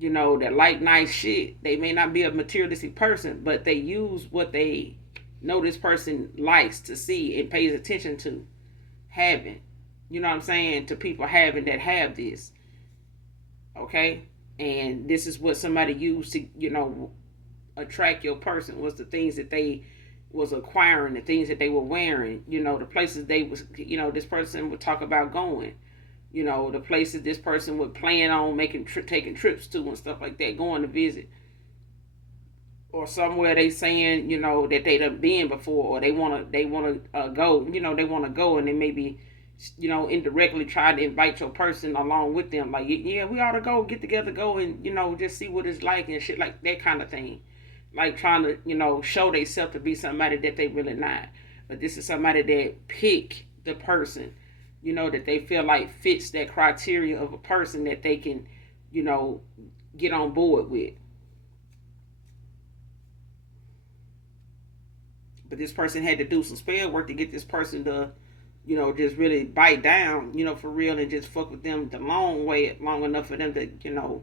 that like nice shit. They may not be a materialistic person, but they use what they know this person likes to see and pays attention to having. You know what I'm saying? To people having that have this. Okay? And this is what somebody used to, attract your person, was the things that they was acquiring, the things that they were wearing, the places they was, this person would talk about going, the places this person would plan on taking trips to and stuff like that, going to visit, or somewhere they saying, that they done been before, or they wanna go, they wanna go, and they maybe, indirectly try to invite your person along with them, like, yeah, we ought to go, get together, go, and just see what it's like and shit like that kind of thing. Like, trying to, show themselves to be somebody that they really not. But this is somebody that pick the person, that they feel like fits that criteria of a person that they can, get on board with. But this person had to do some spell work to get this person to, just really bite down, for real, and just fuck with them the long enough for them to,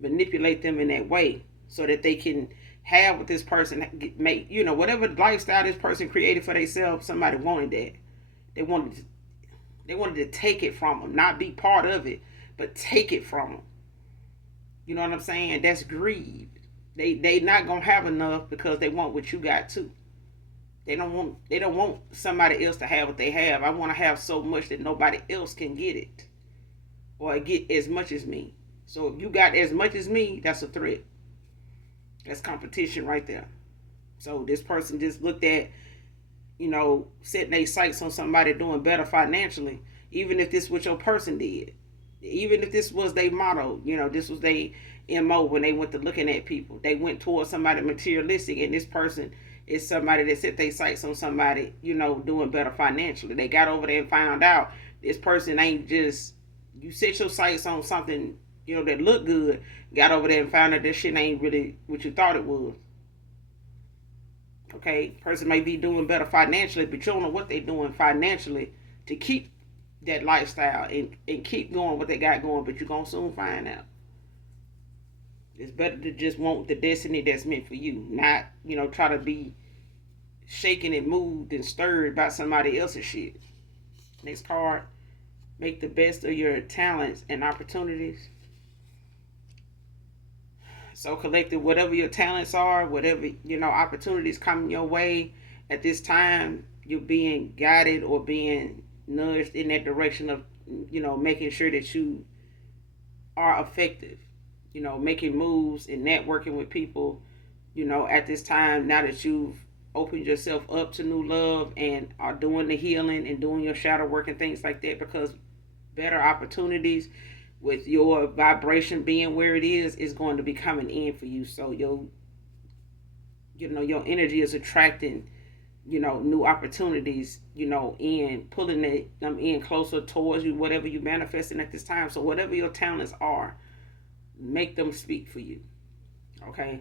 manipulate them in that way so that they can have what this person make, whatever lifestyle this person created for themselves. Somebody wanted that. They wanted to take it from them, not be part of it, but take it from them. You know what I'm saying? That's greed. They not gonna have enough because they want what you got too. They don't want somebody else to have what they have. I want to have so much that nobody else can get it, or get as much as me. So if you got as much as me, that's a threat. That's competition right there. So this person just looked at, setting their sights on somebody doing better financially, even if this was your person did. Even if this was their motto, this was their MO when they went to looking at people. They went towards somebody materialistic, and this person is somebody that set their sights on somebody, doing better financially. They got over there and found out this person ain't just, you set your sights on something, that look good, got over there and found out that shit ain't really what you thought it was. Okay, person may be doing better financially, but you don't know what they're doing financially to keep that lifestyle and keep going what they got going, but you're going to soon find out. It's better to just want the destiny that's meant for you, not, try to be shaken and moved and stirred by somebody else's shit. Next card, make the best of your talents and opportunities. So collective, whatever your talents are, whatever, opportunities coming your way at this time, you're being guided or being nudged in that direction of, making sure that you are effective, making moves and networking with people, at this time, now that you've opened yourself up to new love and are doing the healing and doing your shadow work and things like that, because better opportunities with your vibration being where it is going to be coming in for you. So your energy is attracting new opportunities, in pulling them in closer towards you, whatever you manifesting at this time. So whatever your talents are, make them speak for you. Okay?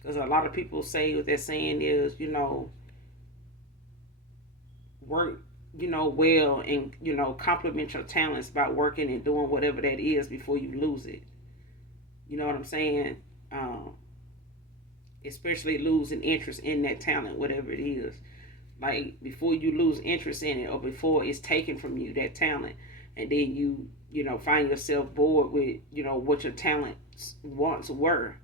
Because a lot of people say what they're saying is, work, well, and, compliment your talents by working and doing whatever that is before you lose it. You know what I'm saying? Especially losing interest in that talent, whatever it is. Like before you lose interest in it, or before it's taken from you, that talent, and then you find yourself bored with what your talents once were,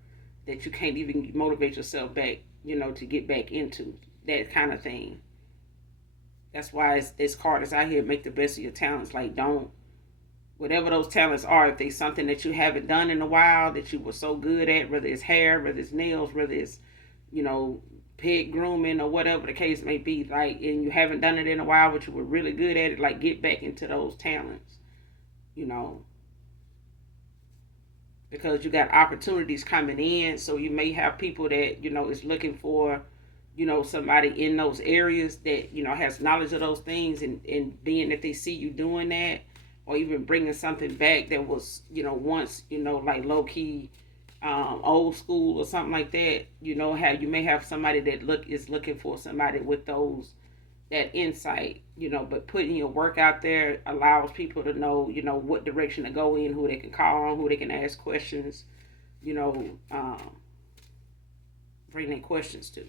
that you can't even motivate yourself back, to get back into that kind of thing. That's why it's called as out here, make the best of your talents. Like, don't, whatever those talents are, if they something that you haven't done in a while that you were so good at, whether it's hair, whether it's nails, whether it's, you know, pig grooming or whatever the case may be, like, and you haven't done it in a while, but you were really good at it, like, get back into those talents, you know, because you got opportunities coming in. So you may have people that, is looking for, somebody in those areas that, has knowledge of those things, and being that they see you doing that, or even bringing something back that was, once, like low key, old school or something like that. How you may have somebody that is looking for somebody with that insight, but putting your work out there allows people to know, what direction to go in, who they can call on, who they can ask questions, you know, um, bring their questions to.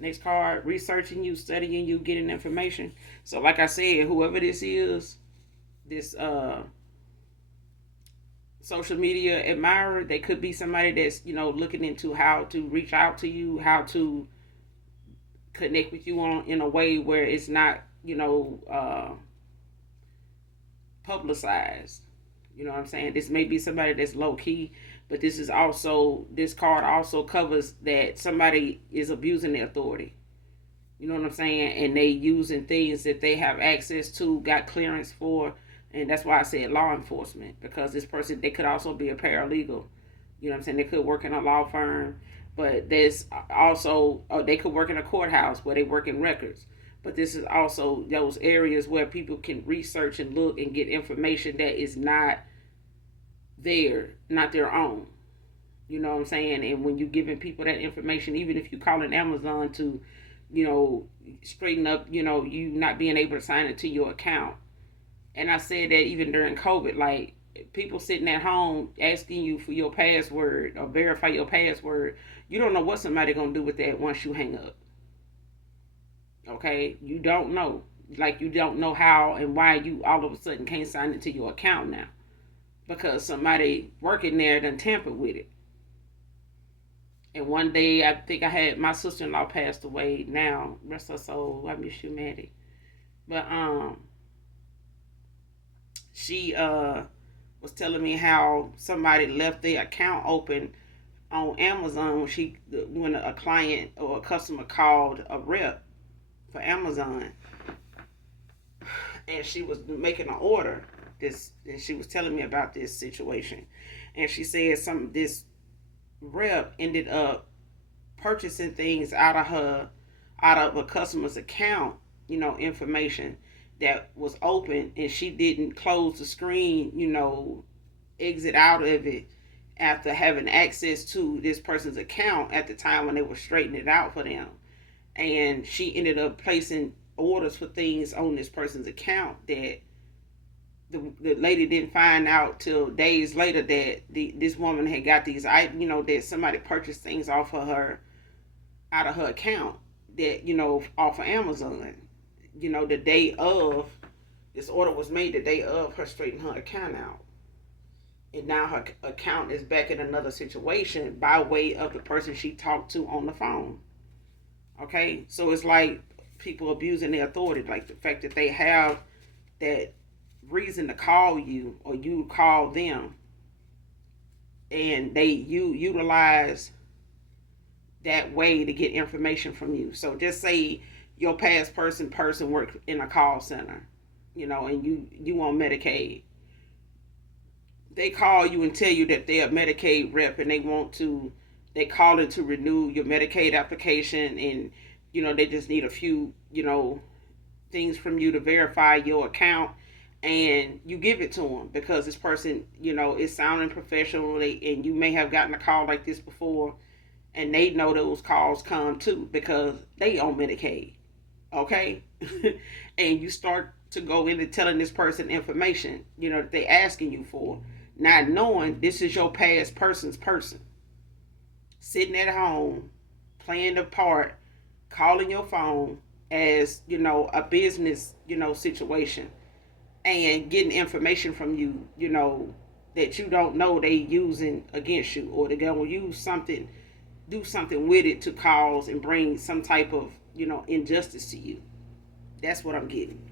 Next card, researching you, studying you, getting information. So like I said, whoever this is, this social media admirer, they could be somebody that's, looking into how to reach out to you, how to connect with you on in a way where it's not, publicized. You know what I'm saying? This may be somebody that's low key, but this card also covers that somebody is abusing their authority. You know what I'm saying? And they using things that they have access to, got clearance for, and that's why I said law enforcement, because this person, they could also be a paralegal. You know what I'm saying? They could work in a law firm, but there's also, they could work in a courthouse where they work in records. But this is also those areas where people can research and look and get information that is not not their own. You know what I'm saying? And when you're giving people that information, even if you call in Amazon to, straighten up, you not being able to sign it to your account. And I said that even during COVID, like, people sitting at home asking you for your password or verify your password, you don't know what somebody gonna do with that once you hang up. Okay? You don't know. Like, you don't know how and why you all of a sudden can't sign it to your account now, because somebody working there done tampered with it. And one day, I think I had my sister-in-law passed away. Now, rest her soul. I miss you, Maddie. But she was telling me how somebody left their account open on Amazon when a client or a customer called a rep for Amazon, and she was making an order. And she was telling me about this situation, and she said this rep ended up purchasing things out of a customer's account, information that was open, and she didn't close the screen, exit out of it after having access to this person's account at the time when they were straightening it out for them. And she ended up placing orders for things on this person's account that the lady didn't find out till days later that this woman had got these, that somebody purchased things off of her, out of her account, that, off of Amazon. The day of, this order was made the day of her straightening her account out. And now her account is back in another situation by way of the person she talked to on the phone. Okay? So it's like people abusing their authority, like the fact that they have that reason to call you, or you call them, and you utilize that way to get information from you. So just say your past person worked in a call center, and you on Medicaid. they call you and tell you that they're a Medicaid rep and they call it to renew your Medicaid application, and they just need a few things from you to verify your account, and you give it to them because this person is sounding professional, and you may have gotten a call like this before, and they know those calls come too because they on Medicaid, okay? And you start to go into telling this person information that they asking you for, not knowing this is your past person's person sitting at home playing the part, calling your phone as a business situation, and getting information from you that you don't know they using against you, or they're gonna use something, do something with it to cause and bring some type of injustice to you. That's what I'm getting.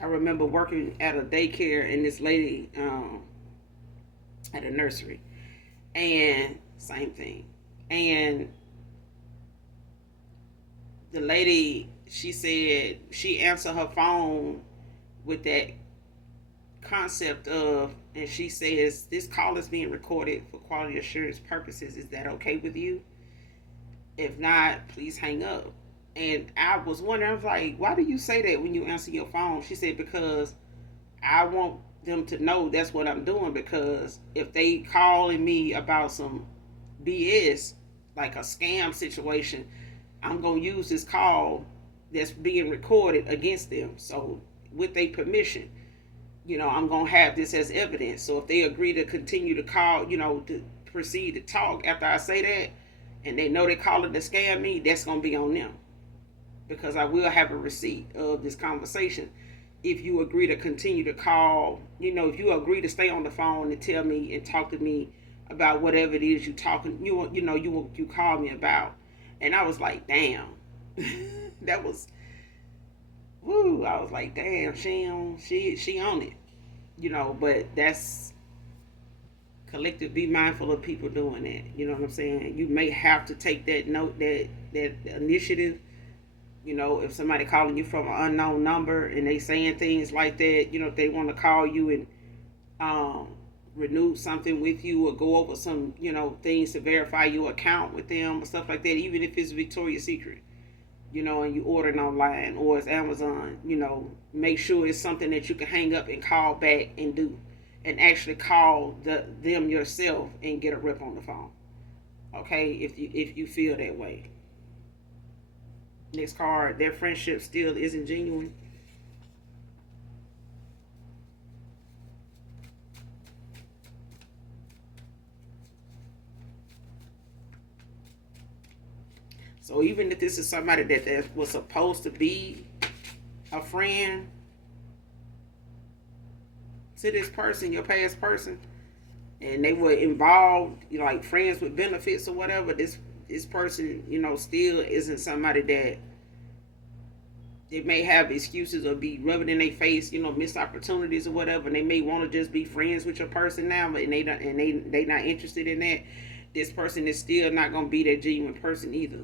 I remember working at a daycare, and this lady at a nursery, and same thing. And the lady, she said she answered her phone with that concept of, and she says, this call is being recorded for quality assurance purposes. Is that okay with you? If not, please hang up. And I was wondering, I was like, why do you say that when you answer your phone? She said, because I want them to know that's what I'm doing. Because if they calling me about some BS, like a scam situation, I'm going to use this call that's being recorded against them. So with their permission, I'm going to have this as evidence. So if they agree to continue to call, to proceed to talk after I say that, and they know they're calling to scam me, that's going to be on them. Because I will have a receipt of this conversation. If you agree to continue to call, if you agree to stay on the phone and tell me and talk to me about whatever it is you call me about. And I was like, damn. That was, woo. I was like, damn, she on it. But that's collective. Be mindful of people doing that. You know what I'm saying? You may have to take that note, that initiative. If somebody calling you from an unknown number and they saying things like that, if they want to call you and renew something with you, or go over some things to verify your account with them or stuff like that, even if it's Victoria's Secret, and you ordering online or it's Amazon, make sure it's something that you can hang up and call back and do, and actually call them yourself and get a rep on the phone. Okay, if you feel that way. Next card, their friendship still isn't genuine. So even if this is somebody that was supposed to be a friend to this person, your past person, and they were involved, like friends with benefits or whatever, this person, still isn't somebody that they may have excuses or be rubbing in their face, missed opportunities or whatever, and they may want to just be friends with your person now, but they not interested in that. This person is still not gonna be that genuine person either.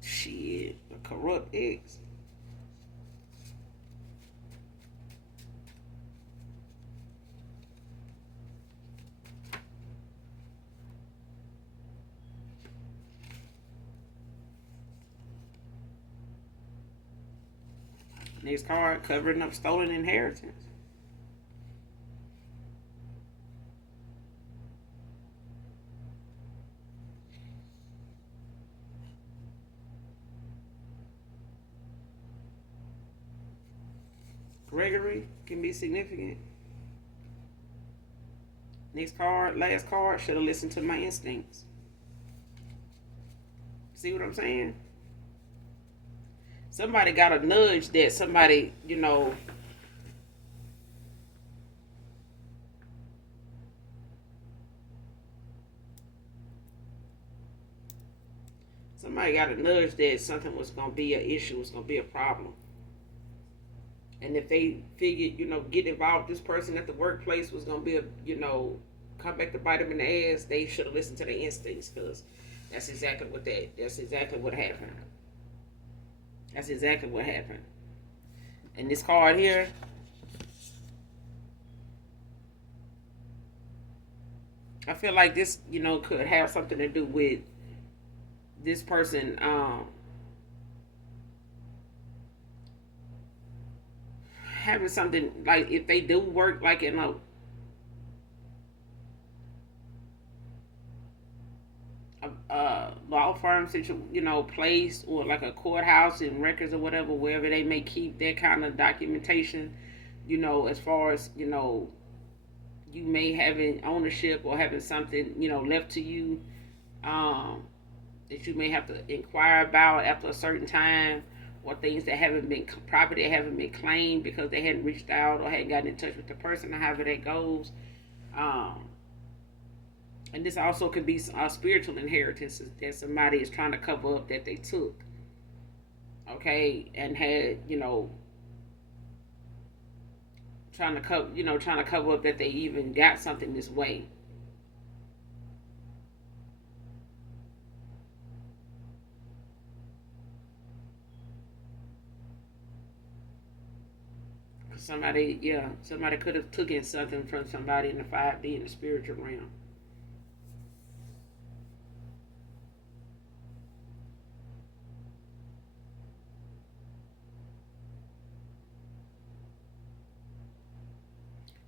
Shit, a corrupt ex. Next card, covering up stolen inheritance. Gregory can be significant. Next card, last card, should have listened to my instincts. See what I'm saying? Somebody got a nudge that somebody got a nudge that something was gonna be an issue, was gonna be a problem. And if they figured, get involved, this person at the workplace was gonna be come back to bite them in the ass, they should have listened to their instincts, because that's exactly what happened. That's exactly what happened. And this card here, I feel like this, could have something to do with this person having something, like if they do work like in a law firm place, or like a courthouse and records or whatever, wherever they may keep that kind of documentation, as far as, you may having ownership or having something, left to you, um, that you may have to inquire about after a certain time, or things that haven't been, property that haven't been claimed because they hadn't reached out or hadn't gotten in touch with the person, or however that goes. Um, and this also could be spiritual inheritances that somebody is trying to cover up that they took, okay, and had, trying to cover up that they even got something this way. Somebody, yeah, somebody could have taken something from somebody in the 5D, in the spiritual realm.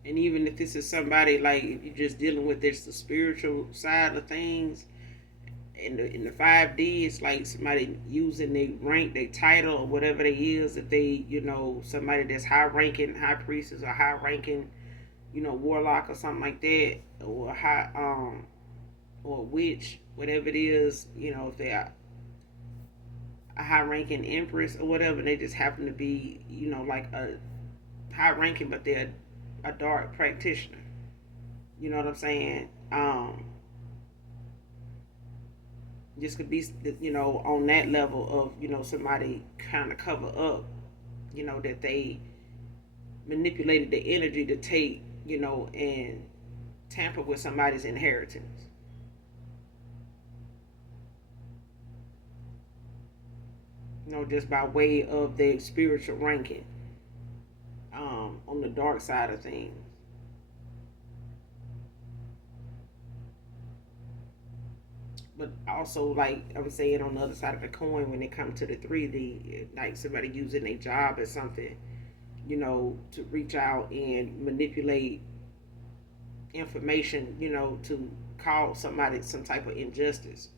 And even if this is somebody, like if you're just dealing with this the spiritual side of things, in the 5D, it's like somebody using their rank, their title, or whatever they is. If they, somebody that's high ranking, high priestess, or high ranking, warlock or something like that, or high or witch, whatever it is, if they're a high ranking empress or whatever, they just happen to be, like a high ranking, but they're a dark practitioner. You know what I'm saying? This could be, on that level of, somebody kind of cover up, that they manipulated the energy to take, and tamper with somebody's inheritance. Just by way of their spiritual ranking, on the dark side of things. But also, like I was saying, on the other side of the coin, when it comes to the 3D, like somebody using their job as something, to reach out and manipulate information, to cause somebody some type of injustice,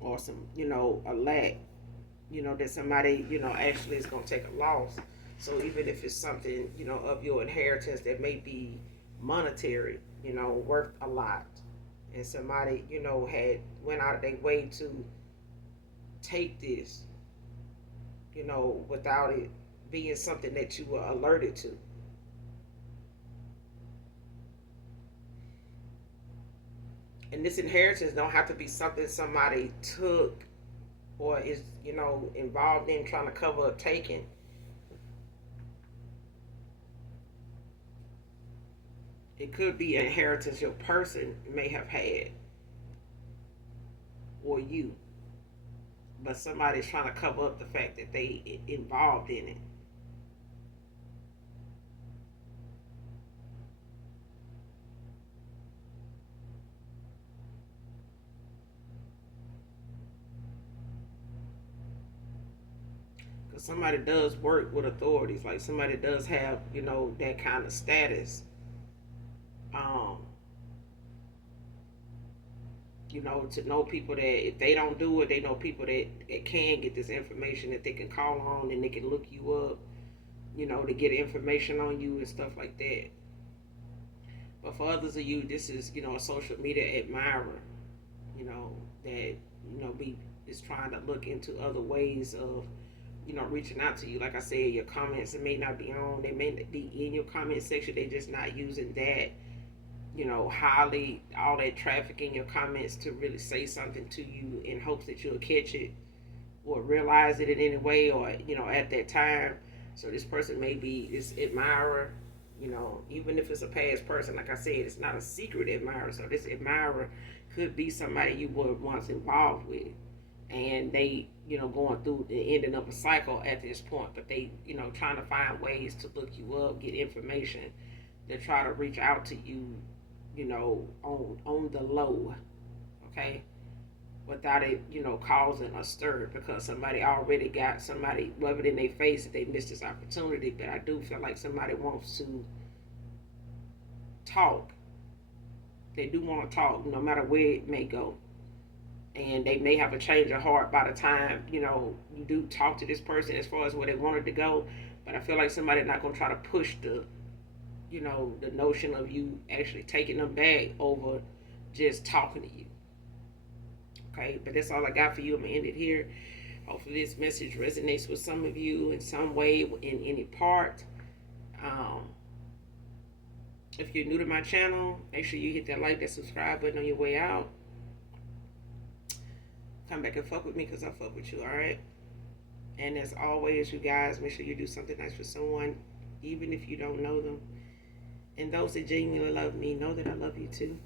or some, a lack, that somebody, actually is going to take a loss. So even if it's something, of your inheritance that may be monetary, worth a lot, and somebody, had went out of their way to take this, without it being something that you were alerted to. And this inheritance don't have to be something somebody took or is, involved in trying to cover up taking. It could be an inheritance your person may have had, or you, but somebody's trying to cover up the fact that they involved in it. Because somebody does work with authorities, like somebody does have, that kind of status. Um, to know people that if they don't do it, they know people that can get this information, that they can call on, and they can look you up, to get information on you and stuff like that. But for others of you, this is, a social media admirer, that, be is trying to look into other ways of, reaching out to you. Like I said, your comments, it may not be on, they may be in your comment section, they just not using that, highly, all that traffic in your comments to really say something to you in hopes that you'll catch it, or realize it in any way, or at that time. So this person may be this admirer, even if it's a past person. Like I said, it's not a secret admirer. So this admirer could be somebody you were once involved with, and they going through the ending of a cycle at this point, but they trying to find ways to look you up, get information, to try to reach out to you, on the low, okay, without it, causing a stir, because somebody already got somebody rubbing in their face that they missed this opportunity. But I do feel like somebody wants to talk. They do want to talk, no matter where it may go. And they may have a change of heart by the time, you do talk to this person as far as where they wanted to go. But I feel like somebody's not going to try to push the notion of you actually taking them back over just talking to you. Okay, but that's all I got for you. I'm going to end it here. Hopefully this message resonates with some of you in some way, in any part. If you're new to my channel, make sure you hit that like, that subscribe button on your way out. Come back and fuck with me, because I fuck with you, alright? And as always, you guys, make sure you do something nice for someone, even if you don't know them. And those that genuinely love me, know that I love you too.